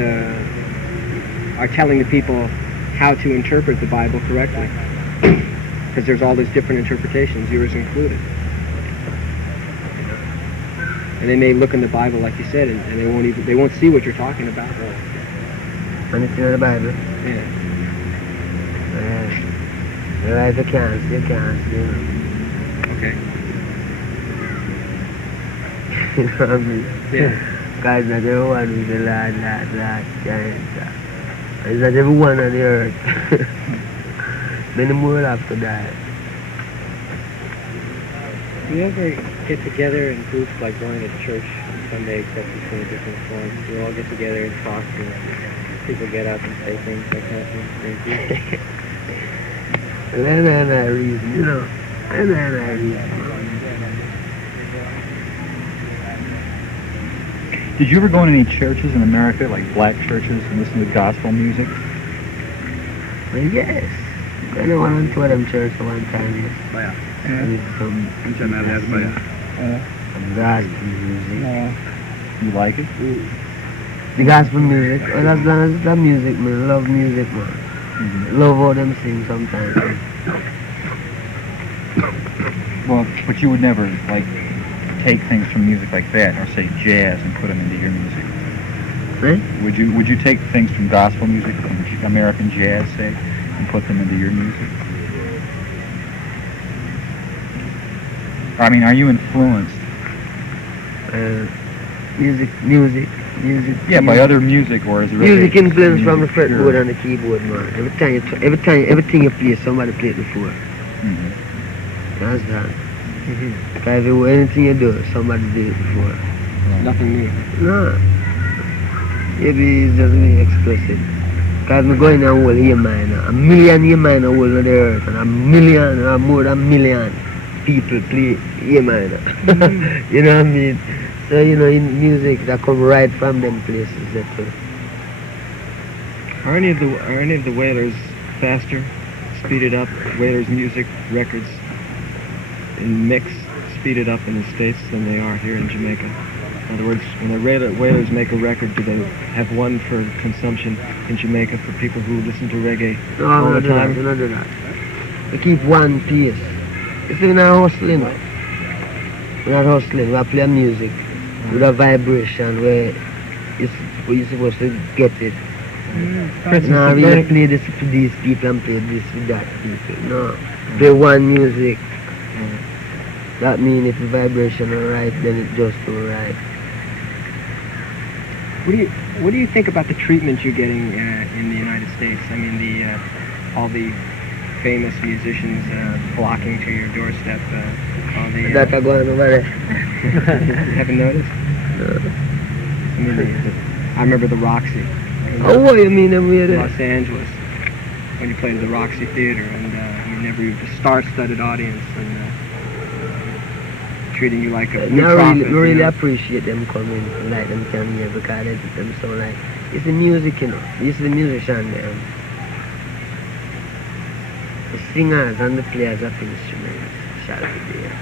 are telling the people how to interpret the Bible correctly? Because there's all these different interpretations, yours included. And they may look in the Bible, like you said, and they won't see what you're talking about. And it's in the Bible. Yeah. Right, you can't see, you know. Okay. You know what I mean? Yeah. God, not everyone who's the Lord, giant. It's not everyone on the earth. Then the more will have to die. Do you ever get together in groups like going to church on Sunday, except between different forms? You all get together and talk, and people get up and say things like that. Well, that's not a reason, you know. That's not a reason. Did you ever go in any churches in America, like black churches, and listen to gospel music? Well, yes. I know one to them church one time, yes. Baya. And it's some gospel music. You like it? The gospel music, well, as long as it's that music, man. Love music, man. Mm-hmm. Love how them sing sometimes. Well, but you would never, like, take things from music like that, or say jazz, and put them into your music. Eh? Would you take things from gospel music, from American jazz, say, and put them into your music? I mean, are you influenced? Music. Yeah, by other music, or is it really Music influence from the music, fretboard sure. and the keyboard, man. Everything you play, somebody played before. Mm-hmm. That's that. Because anything you do, somebody did it before. Right. Nothing new. No. Maybe it's just really explicit. Because I'm going down whole year minor. A million year minor whole on the earth, and a million, or more than a million people play A minor. You know what I mean? So, you know, in music that come right from them places that too. Are any of the Wailers faster, speeded up? Wailers music records in mix speeded up in the States than they are here in Jamaica? In other words, when the Wailers make a record, do they have one for consumption in Jamaica for people who listen to reggae all the time? No, do that. We keep one pace. You see, we're not hustling. We're not hustling. We are playing music with a vibration where you're supposed to get it. No, really play this to these people and play this with that people. No. Play one music. That means if the vibration is right, then it just go right. What do you think about the treatment you're getting in the United States? I mean, all the famous musicians flocking to your doorstep. That are going over there. You haven't noticed? No. I mean, I remember the Roxy. Oh, what do you mean them way there? Los Angeles, when you played at the Roxy Theater, and a star-studded audience, and treating you like a new prophet. We really appreciate them coming, like them come here, because they them so like, it's the music, you know, it's the musician there. The singers and the players of instruments shall be there.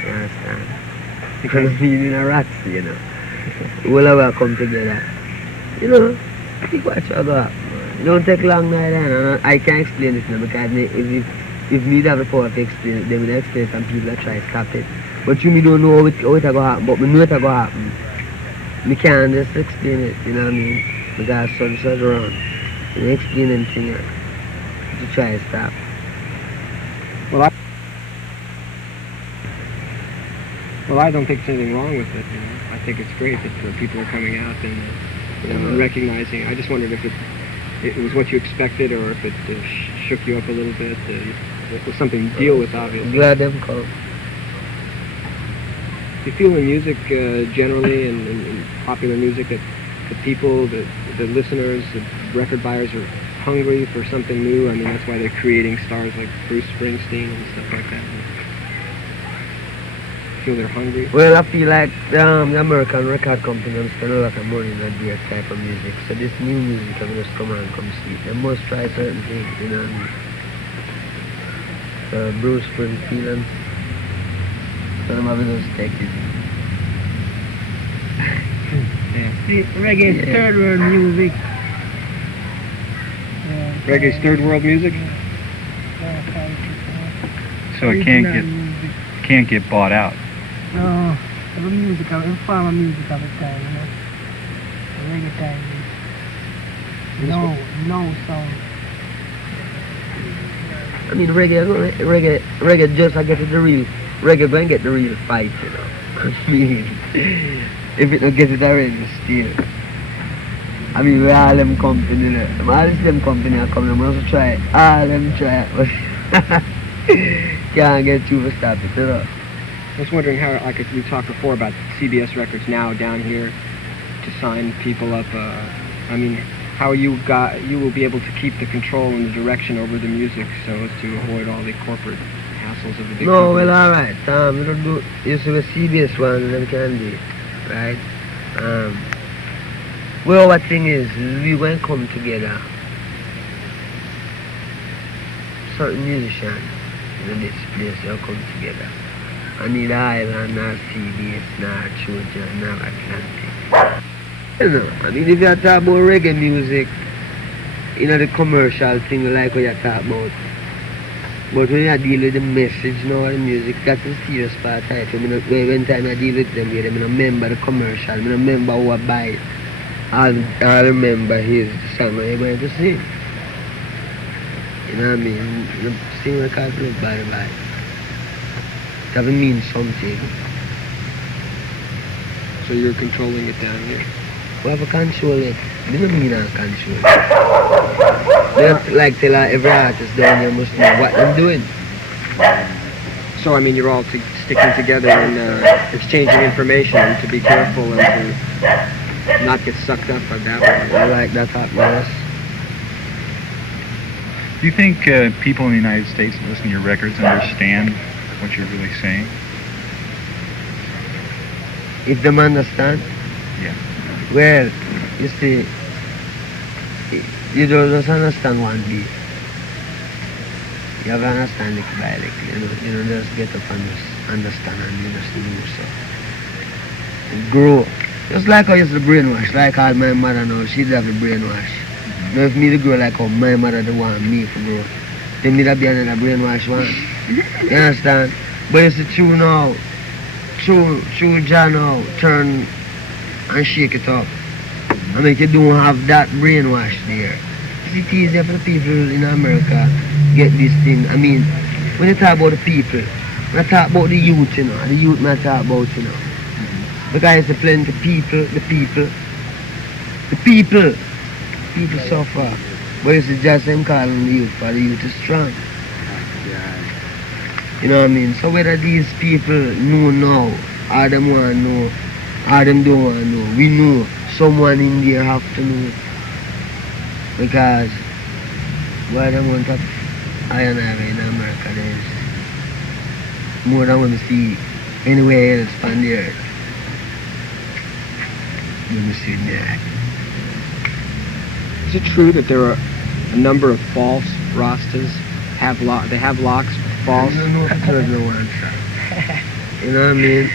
You understand? Because being in a Roxy, you know, we'll all come together. You know, I think what you go up. It don't take long night, and I can't explain it now, because if me have the power to explain it, then we'll explain it and people will try to stop it. But you me don't know how it will happen, but me know it will happen. Me can't just explain it, you know what I mean? Because such around. We explain anything to try to stop. Well, I don't think there's anything wrong with it. You know? I think it's great that people are coming out and recognizing. I just wondered if it was what you expected, or if it shook you up a little bit. It was something to deal with, obviously. Glad them come. Do you feel in music generally, and popular music, that the people, the listeners, the record buyers are hungry for something new? I mean, that's why they're creating stars like Bruce Springsteen and stuff like that. Feel they're hungry? Well, I feel like the American record company spend a lot of money on their type of music. So this new music, I just come and come see it. They must try certain things, you know what I mean? Bruce Springsteen, so I'm having those take it. Reggae is third world music. Reggae's third world music? So it can't get bought out. No, it's music of it's form of music of its time, you know. Reggae time. No song. I mean, reggae just I get the real, reggae going get the real fight, you know. I mean, if it don't get it already, still. I mean, we all them company, you know. All this them company are coming, I'm also try it. All them try it, but can't get you to stop it, you know. I was wondering how, like, if you talked before about CBS Records now down here to sign people up. I mean, how you will be able to keep the control and the direction over the music so as to avoid all the corporate hassles of the big No, companies. well, all right. We don't do. You see, the CBS one, them can do it, right? Well, what thing is, we won't come together. Certain musicians in this place will come together. I need Island, not CBS, not Georgia, not Atlantic. You know, I mean, if you talk about reggae music, you know, the commercial thing like what you talk about. But when you deal with the message, you know, the music, that's a serious part of it. When time I deal with them, I don't remember the commercial, I don't remember who I buy it. I remember here's the song I'm going to sing. You know what I mean? The sing record look by the by. It doesn't mean something. So you're controlling it down here. We have to control it. I don't mean I control it. They have to, like, tell every artist down here must know what they're doing. So, I mean, you're all sticking together and exchanging information and to be careful and to not get sucked up by that one. I like that happening. Do you think people in the United States that listen to your records understand what you're really saying? If them understand? Yeah. Well, you see, you don't just understand one beat. You have to understand lick by lick. You don't just get up and just understand and you just do so. And grow. Just like how I used to brainwash, like all my mother now, she'd have to brainwash. Now if me to grow like how my mother don't want me to grow, then me that be another brainwash one. You understand? But it's the true now. True John now, turn and shake it up. I mean, you don't have that brainwash there. It's easier for the people in America get this thing. I mean, when you talk about the people, when I talk about the youth, you know, the youth I talk about, you know. Because it's plenty people suffer. But it's just them calling the youth, for the youth is strong. You know what I mean? So whether these people know now, or them want to know, or them don't want to know, we know someone in there have to know. Because what I want of I and I in America, there's more than what we see anywhere else on the earth. Let me see that. Is it true that there are a number of false Rastas they have locks false? I don't know if I judge no one, sir. You know what I mean?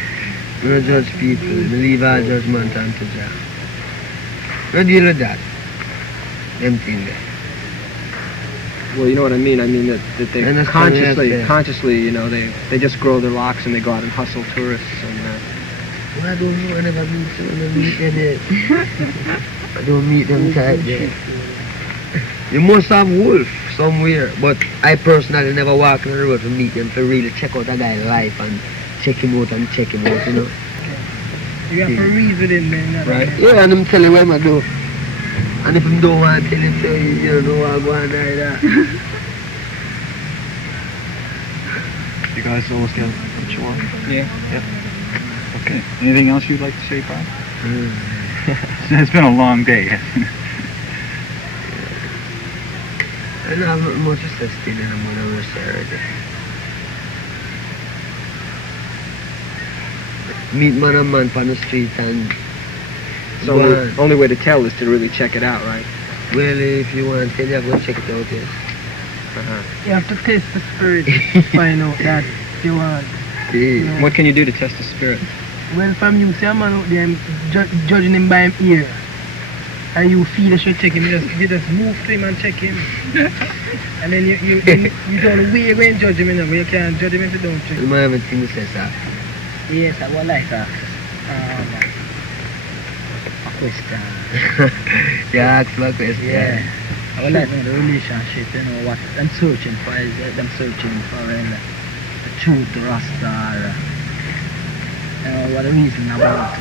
We don't judge people. We leave our judgment unto Jah. We don't deal with that. Them things there. Well, you know what I mean? I mean that they understand, yes, consciously, you know, they just grow their locks and they go out and hustle tourists and Well, I don't know, I never meet them, I don't meet them yet. I don't meet them type there. You must have wolf somewhere, but I personally never walk on the road to meet them to really check out a guy's life and check him out, you know. You have to reason him then. Right? Yeah, and I'm telling him what I do. And if I don't want to tell him, so you don't know what I'm going to do that. You guys almost get what you want? Yeah. Okay. Anything else you'd like to say, Bob? It's been a long day, hasn't it? I don't have nothing much to say still, and I'm going to say already. Meet man and man on the street and So the only way to tell is to really check it out, right? well, if you want to tell you, go check it out, yes. You have to taste the spirit to find out that you want. Yeah. What can you do to test the spirit? Well, from you see a man out there judging him by him ear, and you feel you should check him, you just move to him and check him. And then you don't know where you're going to judge him, you know, you can't judge him if you don't check You him. might have a thing to say, sir. Yes, I would like that. A question. Yeah, ask my question. Yeah. I would like to know the relationship, you know, what them searching for, is them searching for the truth, the Rasta, what the reason about it.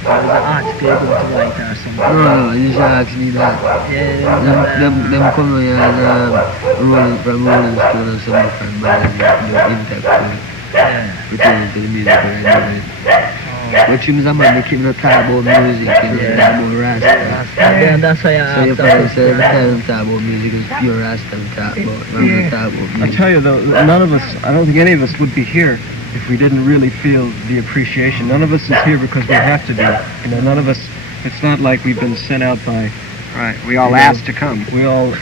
There was an article you're going to write or something. No, you should ask me that. Yeah, Them come here and Rolling Stone and some different bands interview returning to the music and doing. But you a man, they keep not talking about music, you know, talk about Rasta. yeah, that's why I So you asked find that yourself every question. time you talk about music, it's pure Rasta we talk about. We talk about I music. tell you though, none of us, I don't think any of us would be here if we didn't really feel the appreciation. None of us is here because we have to be. You know, none of us, it's not like we've been sent out by, Right. We all asked to come. we all,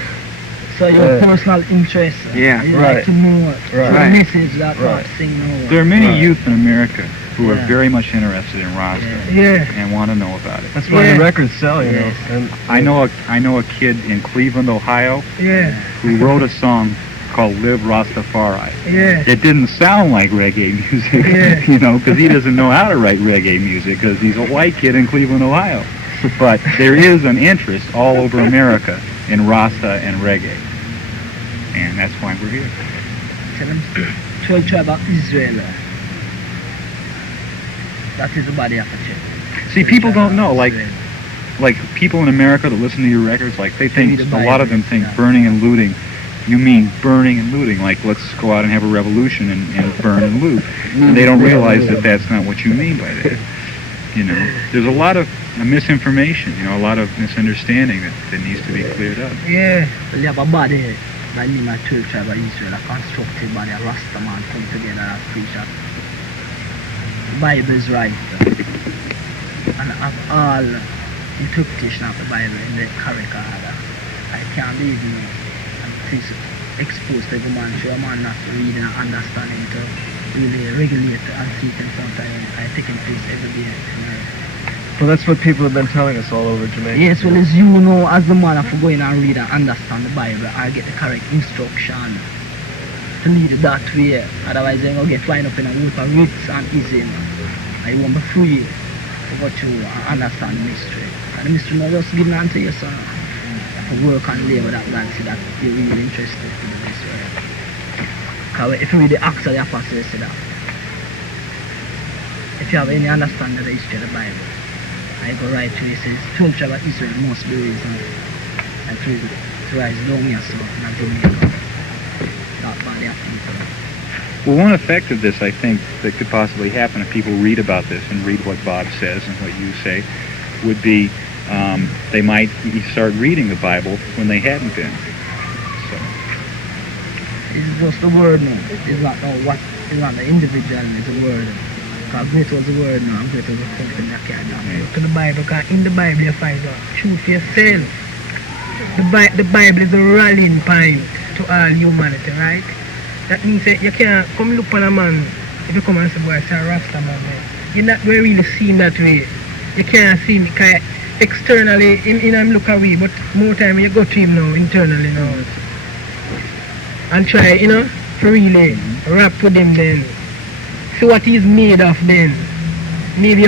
So your personal interest, Yeah, you right. like to know the Right. message that Right. Rasta sing now. There are many Right. youth in America who are Yeah. very much interested in Rasta Yeah. and want to know about it. that's why Yeah. the records sell, you know. Yes. And I know a kid in Cleveland, Ohio, Yeah. who wrote a song called "Live Rastafari." Yeah. It didn't sound like reggae music, Yeah. you know, because he doesn't know how to write reggae music because he's a white kid in Cleveland, Ohio. But there is an interest all over America in Rasta and reggae, and that's why we're here. Tell them 12 tribe of Israel. That is the body of a check. See, people don't know, like people in America that listen to your records, like they think, a lot of them think burning and looting. You mean burning and looting, like let's go out and have a revolution and burn and loot. And they don't realize that that's not what you mean by that. You know, there's a lot of misinformation, you know, a lot of misunderstanding that needs to be cleared up. Yeah. Well, you have a body by the name of 12 tribe of Israel, a constructed body, a Rastaman come together and preach that the Bible is right. And have all interpretation of the Bible in the correct order. I can't believe, you know, and please expose to every man, show a man not reading and understanding to really regulate and see things sometimes. I taking place every day. You know. Well, that's what people have been telling us all over Jamaica. Yes, well, as you know, as the man, have to go in and read and understand the Bible, I get the correct instruction to lead it that way. Otherwise, you're going to get wind up in a group of roots and ism. And you won't be free to go through and understand the mystery. And the mystery not just giving unto you, son. You have to work and labor that God see that you're really interested in this way. Because if you read the Acts of the Apostles, see that. If you have any understanding of the history of the Bible, I go right to it, it says 12 tribe of Israel must be raised up and to rise down here, so not Jamaica. That body happening to them. Well, one effect of this, I think, that could possibly happen if people read about this and read what Bob says and what you say, would be they might start reading the Bible when they hadn't been. So. It's just the word now. It's not the individual, it's the word. Because great was the word now, and great was the something that can't happen. To the Bible, because in the Bible you find out truth for yourself. The Bible is a rallying point to all humanity, right? That means that you can't come look on a man if you come and say, boy, it's a Rasta movement. You're not going to really see him that way. You can't see him because externally him look away, but more time you go to him now, internally now. And try, you know, to really rap with him then. See what he's made of then. Maybe